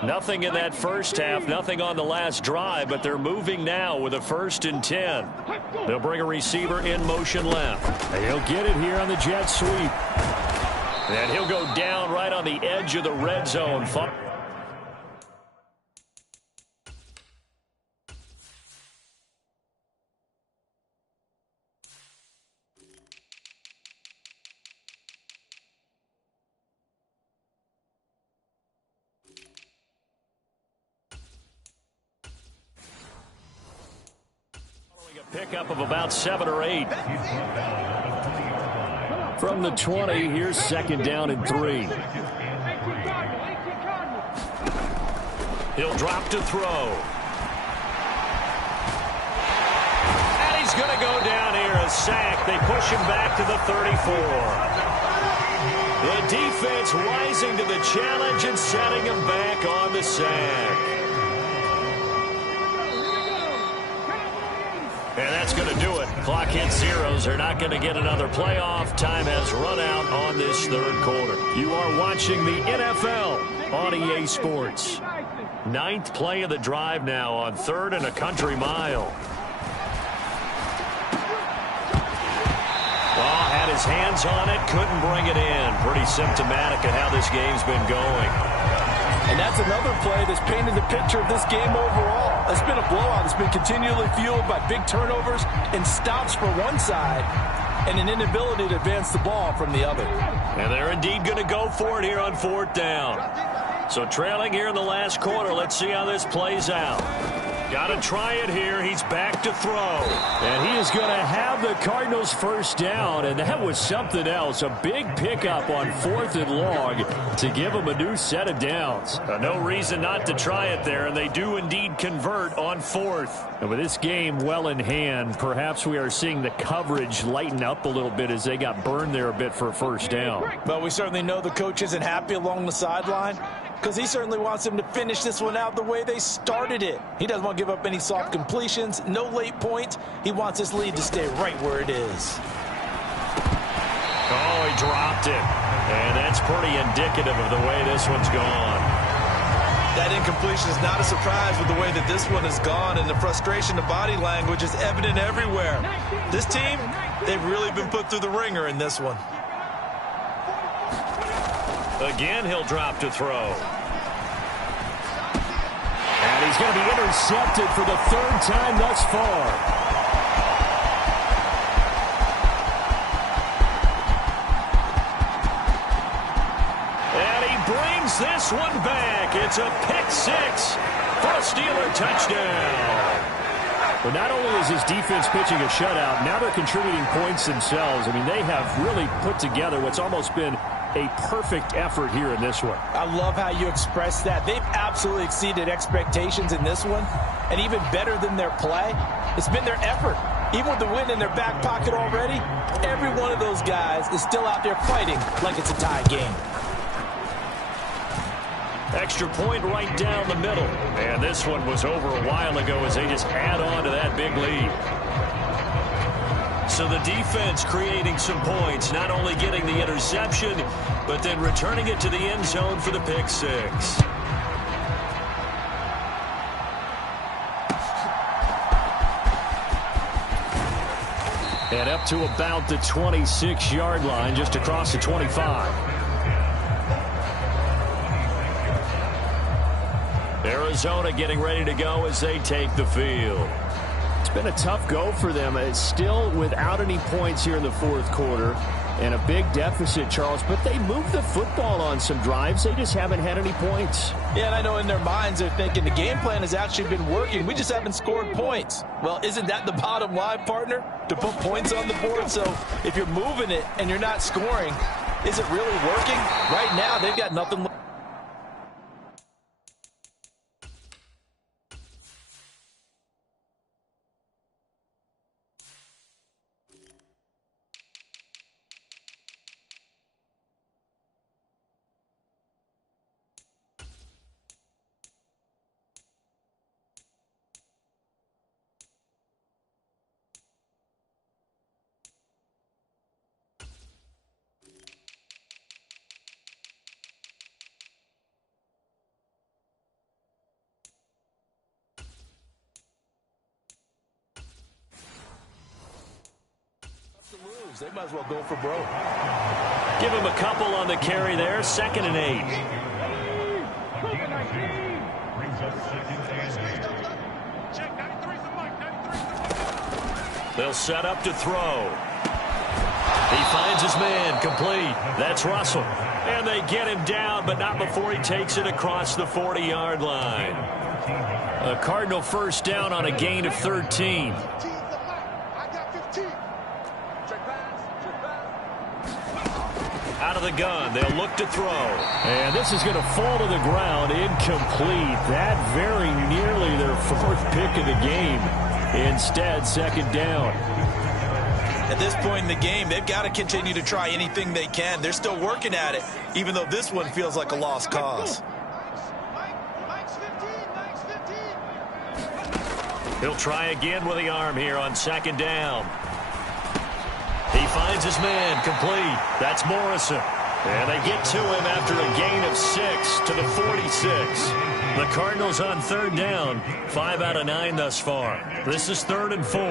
Nothing in that first half, nothing on the last drive, but they're moving now with a 1st and 10. They'll bring a receiver in motion left. And he'll get it here on the jet sweep. And he'll go down right on the edge of the red zone. Pickup of about 7 or 8. From the 20, here's 2nd down and 3. He'll drop to throw. And he's going to go down here, a sack. They push him back to the 34. The defense rising to the challenge and setting him back on the sack. And that's going to do it. Clock hits zeros. They're not going to get another playoff. Time has run out on this 3rd quarter. You are watching the NFL on EA Sports. 9th play of the drive now on 3rd and a country mile. Well, had his hands on it, couldn't bring it in. Pretty symptomatic of how this game's been going. And that's another play that's painted the picture of this game overall. It's been a blowout. It's been continually fueled by big turnovers and stops for one side and an inability to advance the ball from the other. And they're indeed going to go for it here on 4th down. So trailing here in the last quarter. Let's see how this plays out. Got to try it here. He's back to throw. And he is going to have the Cardinals first down, and that was something else. A big pickup on 4th and long to give him a new set of downs. No reason not to try it there, and they do indeed convert on 4th. And with this game well in hand, perhaps we are seeing the coverage lighten up a little bit as they got burned there a bit for a first down. But we certainly know the coach isn't happy along the sideline, because he certainly wants them to finish this one out the way they started it. He doesn't want to give up any soft completions, no late points. He wants his lead to stay right where it is. Oh, he dropped it. And that's pretty indicative of the way this one's gone. That incompletion is not a surprise with the way that this one has gone, and the frustration, the body language is evident everywhere. This team, they've really been put through the ringer in this one. Again, he'll drop to throw. And he's going to be intercepted for the 3rd time thus far. And he brings this one back. It's a pick 6 for a Steeler touchdown. Well, not only is his defense pitching a shutout, now they're contributing points themselves. I mean, they have really put together what's almost been a perfect effort here in this one. I love how you express that. They've absolutely exceeded expectations in this one, and even better than their play, it's been their effort. Even with the win in their back pocket already, every one of those guys is still out there fighting like it's a tie game. Extra point right down the middle. And this one was over a while ago as they just add on to that big lead. So the defense creating some points, not only getting the interception, but then returning it to the end zone for the pick 6. And up to about the 26-yard line, just across the 25. Arizona getting ready to go as they take the field. It's been a tough go for them. It's still without any points here in the 4th quarter and a big deficit, Charles, but they moved the football on some drives. They just haven't had any points. Yeah, and I know in their minds they're thinking the game plan has actually been working. We just haven't scored points. Well, isn't that the bottom line, partner? To put points on the board? So if you're moving it and you're not scoring, is it really working? Right now, they've got nothing. They might as well go for broke. Give him a couple on the carry there. 2nd and 8. They'll set up to throw. He finds his man, complete. That's Russell. And they get him down, but not before he takes it across the 40-yard line. A Cardinal first down on a gain of 13. Out of the gun, they'll look to throw. And this is going to fall to the ground, incomplete. That very nearly their 4th pick of the game. Instead, 2nd down. At this point in the game, they've got to continue to try anything they can. They're still working at it, even though this one feels like a lost cause. He'll try again with the arm here on 2nd down. He finds his man, complete. That's Morrison. And they get to him after a gain of 6 to the 46. The Cardinals on 3rd down. 5 out of 9 thus far. This is 3rd and 4.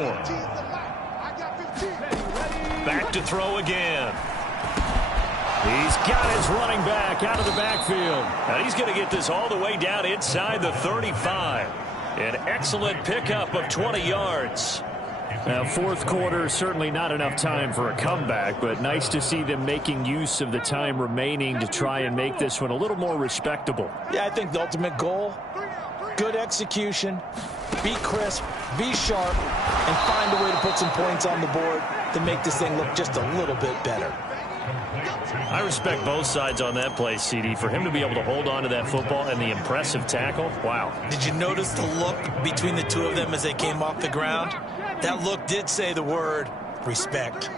Back to throw again. He's got his running back out of the backfield. And he's going to get this all the way down inside the 35. An excellent pickup of 20 yards. Now, fourth quarter, certainly not enough time for a comeback, but nice to see them making use of the time remaining to try and make this one a little more respectable. Yeah, I think the ultimate goal, good execution, be crisp, be sharp, and find a way to put some points on the board to make this thing look just a little bit better. I respect both sides on that play, CD. For him to be able to hold on to that football and the impressive tackle, wow. Did you notice the look between the two of them as they came off the ground? That look did say the word respect.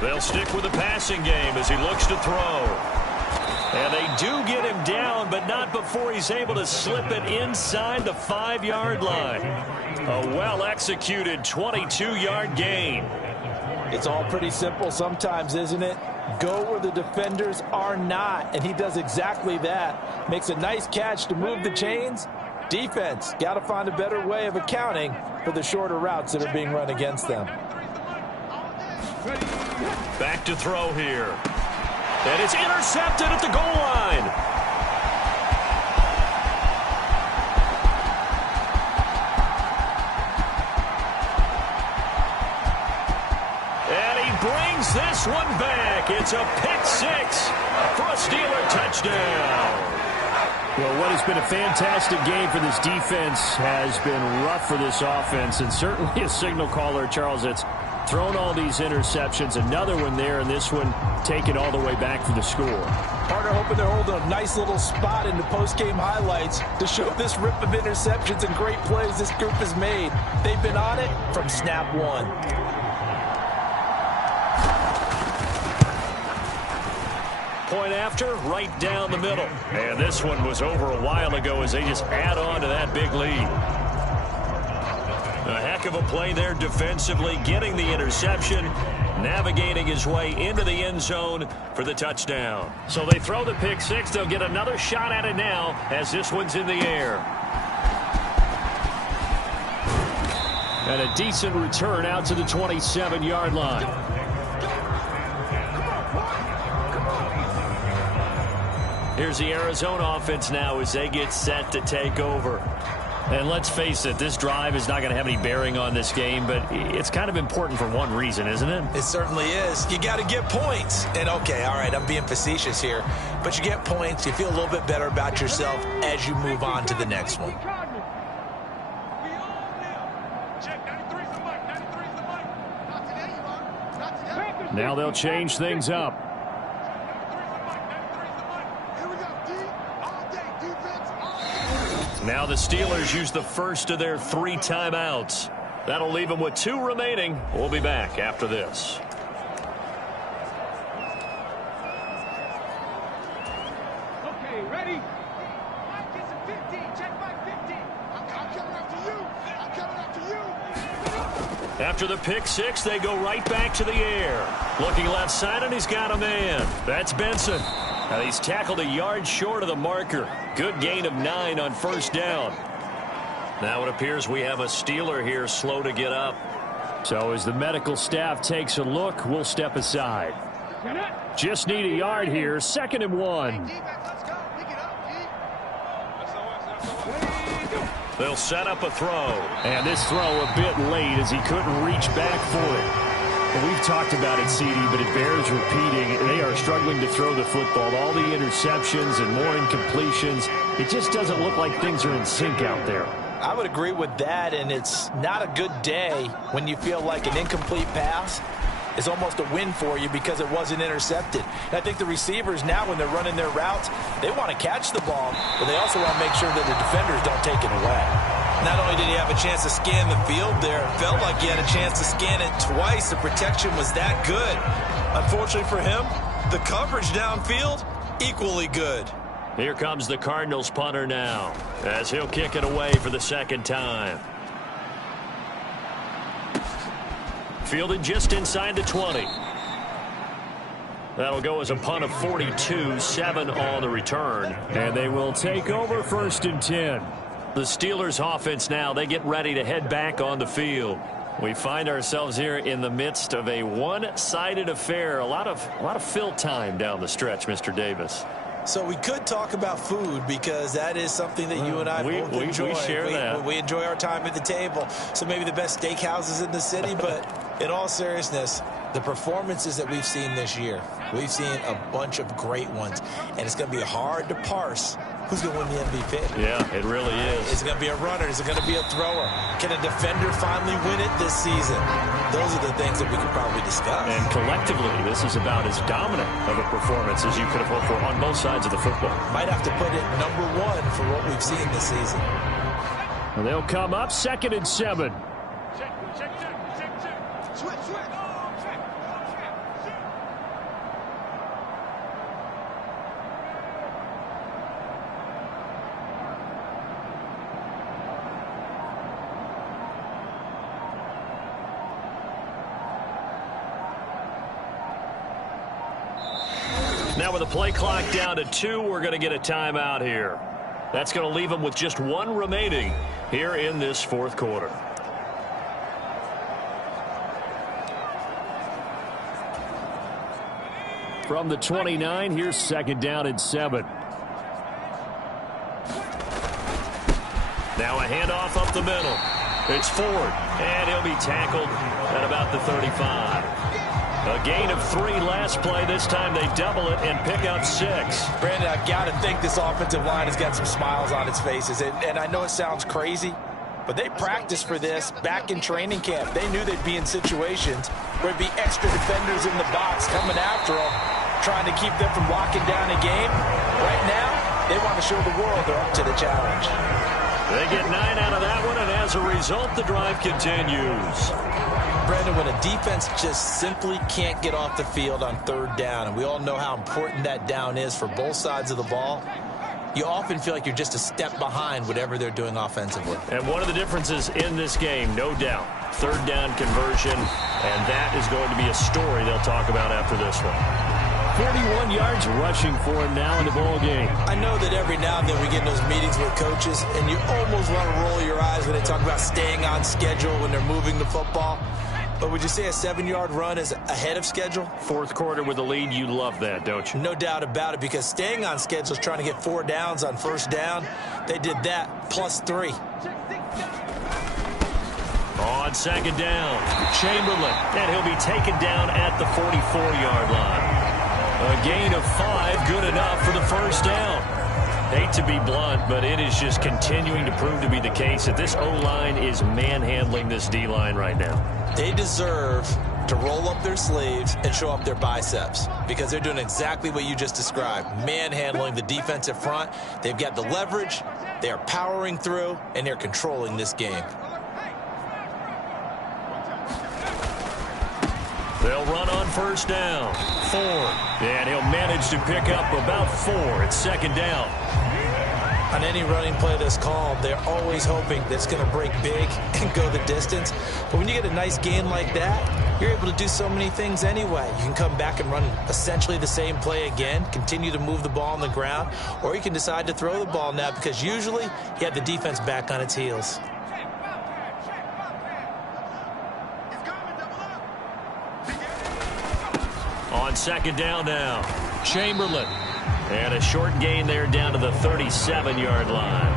They'll stick with the passing game as he looks to throw. And they do get him down, but not before he's able to slip it inside the 5-yard line. A well-executed 22-yard gain. It's all pretty simple sometimes, isn't it? Go where the defenders are not, and he does exactly that. Makes a nice catch to move the chains. Defense, got to find a better way of accounting for the shorter routes that are being run against them. Back to throw here. And it's intercepted at the goal line. And he brings this one back. It's a pick six for a Steeler touchdown. Well, what has been a fantastic game for this defense has been rough for this offense, and certainly a signal caller, Charles, that's thrown all these interceptions. Another one there, and this one taken all the way back for the score. Partner hoping they're holding a nice little spot in the post-game highlights to show this rip of interceptions and great plays this group has made. They've been on it from snap one. Point after, right down the middle. And this one was over a while ago as they just add on to that big lead. A heck of a play there defensively, getting the interception, navigating his way into the end zone for the touchdown. So they throw the pick six. They'll get another shot at it now as this one's in the air. And a decent return out to the 27-yard line. Here's the Arizona offense now as they get set to take over. And let's face it, this drive is not going to have any bearing on this game, but it's kind of important for one reason, isn't it? It certainly is. You got to get points. And, okay, all right, I'm being facetious here. But you get points, you feel a little bit better about yourself as you move on to the next one. Now they'll change things up. Now the Steelers use the first of their 3 timeouts. That'll leave them with 2 remaining. We'll be back after this. Okay, ready? Mike gets a 15. Check Mike 15. I'm coming after you. I'm coming after you. After the pick six, they go right back to the air. Looking left side, and he's got a man. That's Benson. Now he's tackled a yard short of the marker. Good gain of 9 on first down. Now it appears we have a Steeler here slow to get up. So as the medical staff takes a look, we'll step aside. Just need a yard here. 2nd and 1. They'll set up a throw. And this throw a bit late as he couldn't reach back for it. And we've talked about it, CD, but it bears repeating. They are struggling to throw the football. All the interceptions and more incompletions. It just doesn't look like things are in sync out there. I would agree with that, and it's not a good day when you feel like an incomplete pass is almost a win for you because it wasn't intercepted. And I think the receivers now, when they're running their routes, they want to catch the ball, but they also want to make sure that the defenders don't take it away. Not only did he have a chance to scan the field there, it felt like he had a chance to scan it twice. The protection was that good. Unfortunately for him, the coverage downfield, equally good. Here comes the Cardinals punter now, as he'll kick it away for the 2nd time. Fielded just inside the 20. That'll go as a punt of 42, 7 on the return. And they will take over 1st and 10. The Steelers offense now, they get ready to head back on the field. We find ourselves here in the midst of a one-sided affair. A lot of fill time down the stretch, Mr. Davis. So we could talk about food because that is something that you and I both enjoy. We share that. We enjoy our time at the table. So maybe the best steakhouses in the city, but in all seriousness, the performances that we've seen this year, we've seen a bunch of great ones, and it's going to be hard to parse who's going to win the MVP. Yeah, it really is. Is it going to be a runner? Is it going to be a thrower? Can a defender finally win it this season? Those are the things that we could probably discuss. And collectively, this is about as dominant of a performance as you could have hoped for on both sides of the football. Might have to put it number one for what we've seen this season. Well, they'll come up 2nd and 7. Now with the play clock down to 2, we're going to get a timeout here. That's going to leave them with just 1 remaining here in this 4th quarter. From the 29, here's 2nd down and 7. Now a handoff up the middle. It's Ford, and he'll be tackled at about the 35. A gain of 3 last play. This time they double it and pick up 6. Brandon, I've got to think this offensive line has got some smiles on its faces. And I know it sounds crazy, but they practiced for this back in training camp. They knew they'd be in situations where it'd be extra defenders in the box coming after them, trying to keep them from locking down a game. Right now, they want to show the world they're up to the challenge. They get 9 out of that one, and as a result, the drive continues. Brandon, when a defense just simply can't get off the field on 3rd down, and we all know how important that down is for both sides of the ball, you often feel like you're just a step behind whatever they're doing offensively. And one of the differences in this game, no doubt, 3rd down conversion, and that is going to be a story they'll talk about after this one. 41 yards rushing for him now in the ball game. I know that every now and then we get in those meetings with coaches, and you almost want to roll your eyes when they talk about staying on schedule when they're moving the football. But would you say a 7-yard run is ahead of schedule? 4th quarter with a lead, you love that, don't you? No doubt about it, because staying on schedule is trying to get 4 downs on 1st down. They did that, plus 3. On 2nd down, Chamberlain, and he'll be taken down at the 44-yard line. A gain of 5, good enough for the 1st down. Hate to be blunt, but it is just continuing to prove to be the case that this O-line is manhandling this D-line right now. They deserve to roll up their sleeves and show up their biceps, because they're doing exactly what you just described, manhandling the defensive front. They've got the leverage, they are powering through, and they're controlling this game. They'll run on 1st down. Ford, and he'll manage to pick up about 4 at 2nd down. On any running play that's called, they're always hoping that it's going to break big and go the distance. But when you get a nice gain like that, you're able to do so many things anyway. You can come back and run essentially the same play again, continue to move the ball on the ground, or you can decide to throw the ball now, because usually you have the defense back on its heels. On 2nd down now, Chamberlain. And a short gain there down to the 37-yard line.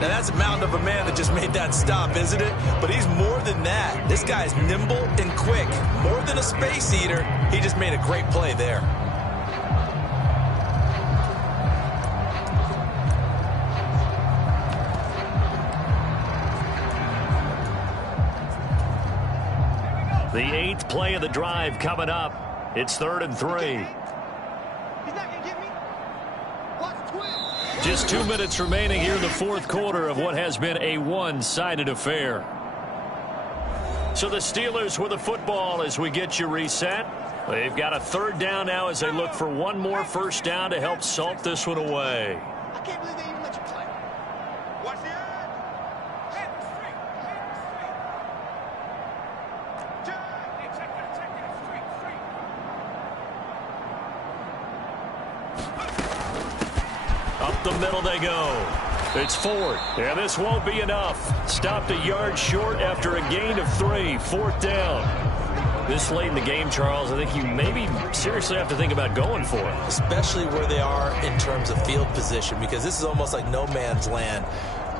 Now that's a mountain of a man that just made that stop, isn't it? But he's more than that. This guy's nimble and quick. More than a space eater, he just made a great play there. The 8th play of the drive coming up. It's 3rd and 3. Just 2 minutes remaining here in the 4th quarter of what has been a one-sided affair. So the Steelers with the football as we get you reset. They've got a 3rd down now as they look for 1 more 1st down to help salt this one away. I can't believe they even let you play. Watch the Up the middle they go. It's Ford, and this won't be enough. Stopped a yard short after a gain of 3, 4th down. This late in the game, Charles, I think you maybe seriously have to think about going for it. Especially where they are in terms of field position, because this is almost like no man's land.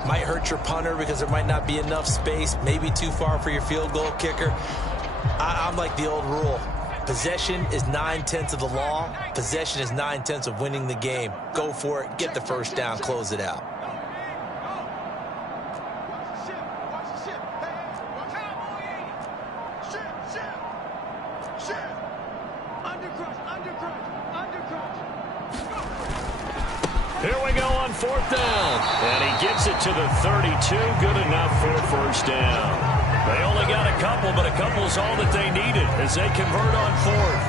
Might hurt your punter because there might not be enough space, maybe too far for your field goal kicker. I'm like the old rule. Possession is 9/10 of the law. Possession is 9/10 of winning the game. Go for it, get the first down, close it out. Here we go on 4th down. And he gets it to the 32. Good enough for a first down. They only got a couple, but a couple's all that they needed as they convert on 4th.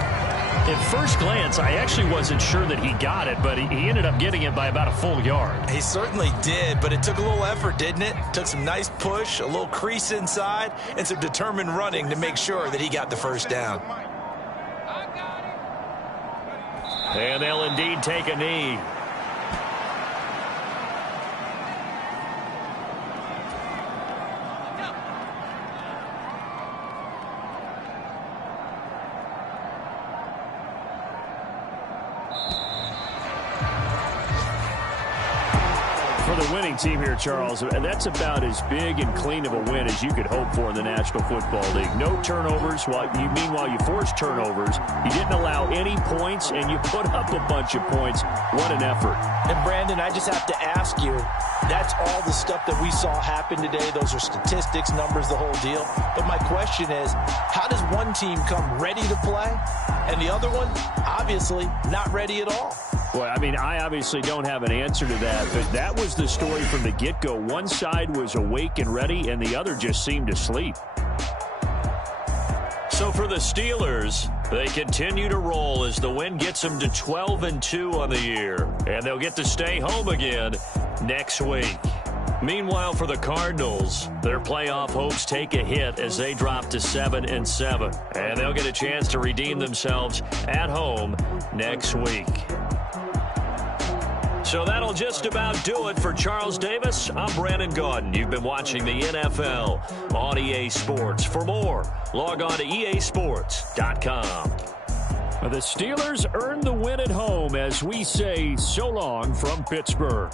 At first glance, I actually wasn't sure that he got it, but he ended up getting it by about a full yard. He certainly did, but it took a little effort, didn't it? Took some nice push, a little crease inside, and some determined running to make sure that he got the first down. And they'll indeed take a knee. For the winning team here, Charles, that's about as big and clean of a win as you could hope for in the National Football League. No turnovers. Meanwhile, you forced turnovers. You didn't allow any points, and you put up a bunch of points. What an effort. And, Brandon, I just have to ask you, that's all the stuff that we saw happen today. Those are statistics, numbers, the whole deal. But my question is, how does one team come ready to play, and the other one, obviously, not ready at all? Well, I mean, I obviously don't have an answer to that, but that was the story from the get-go. One side was awake and ready, and the other just seemed asleep. So for the Steelers, they continue to roll as the win gets them to 12-2 on the year, and they'll get to stay home again next week. Meanwhile, for the Cardinals, their playoff hopes take a hit as they drop to 7-7, and they'll get a chance to redeem themselves at home next week. So that'll just about do it for Charles Davis. I'm Brandon Gaudin. You've been watching the NFL on EA Sports. For more, log on to easports.com. The Steelers earned the win at home as we say so long from Pittsburgh.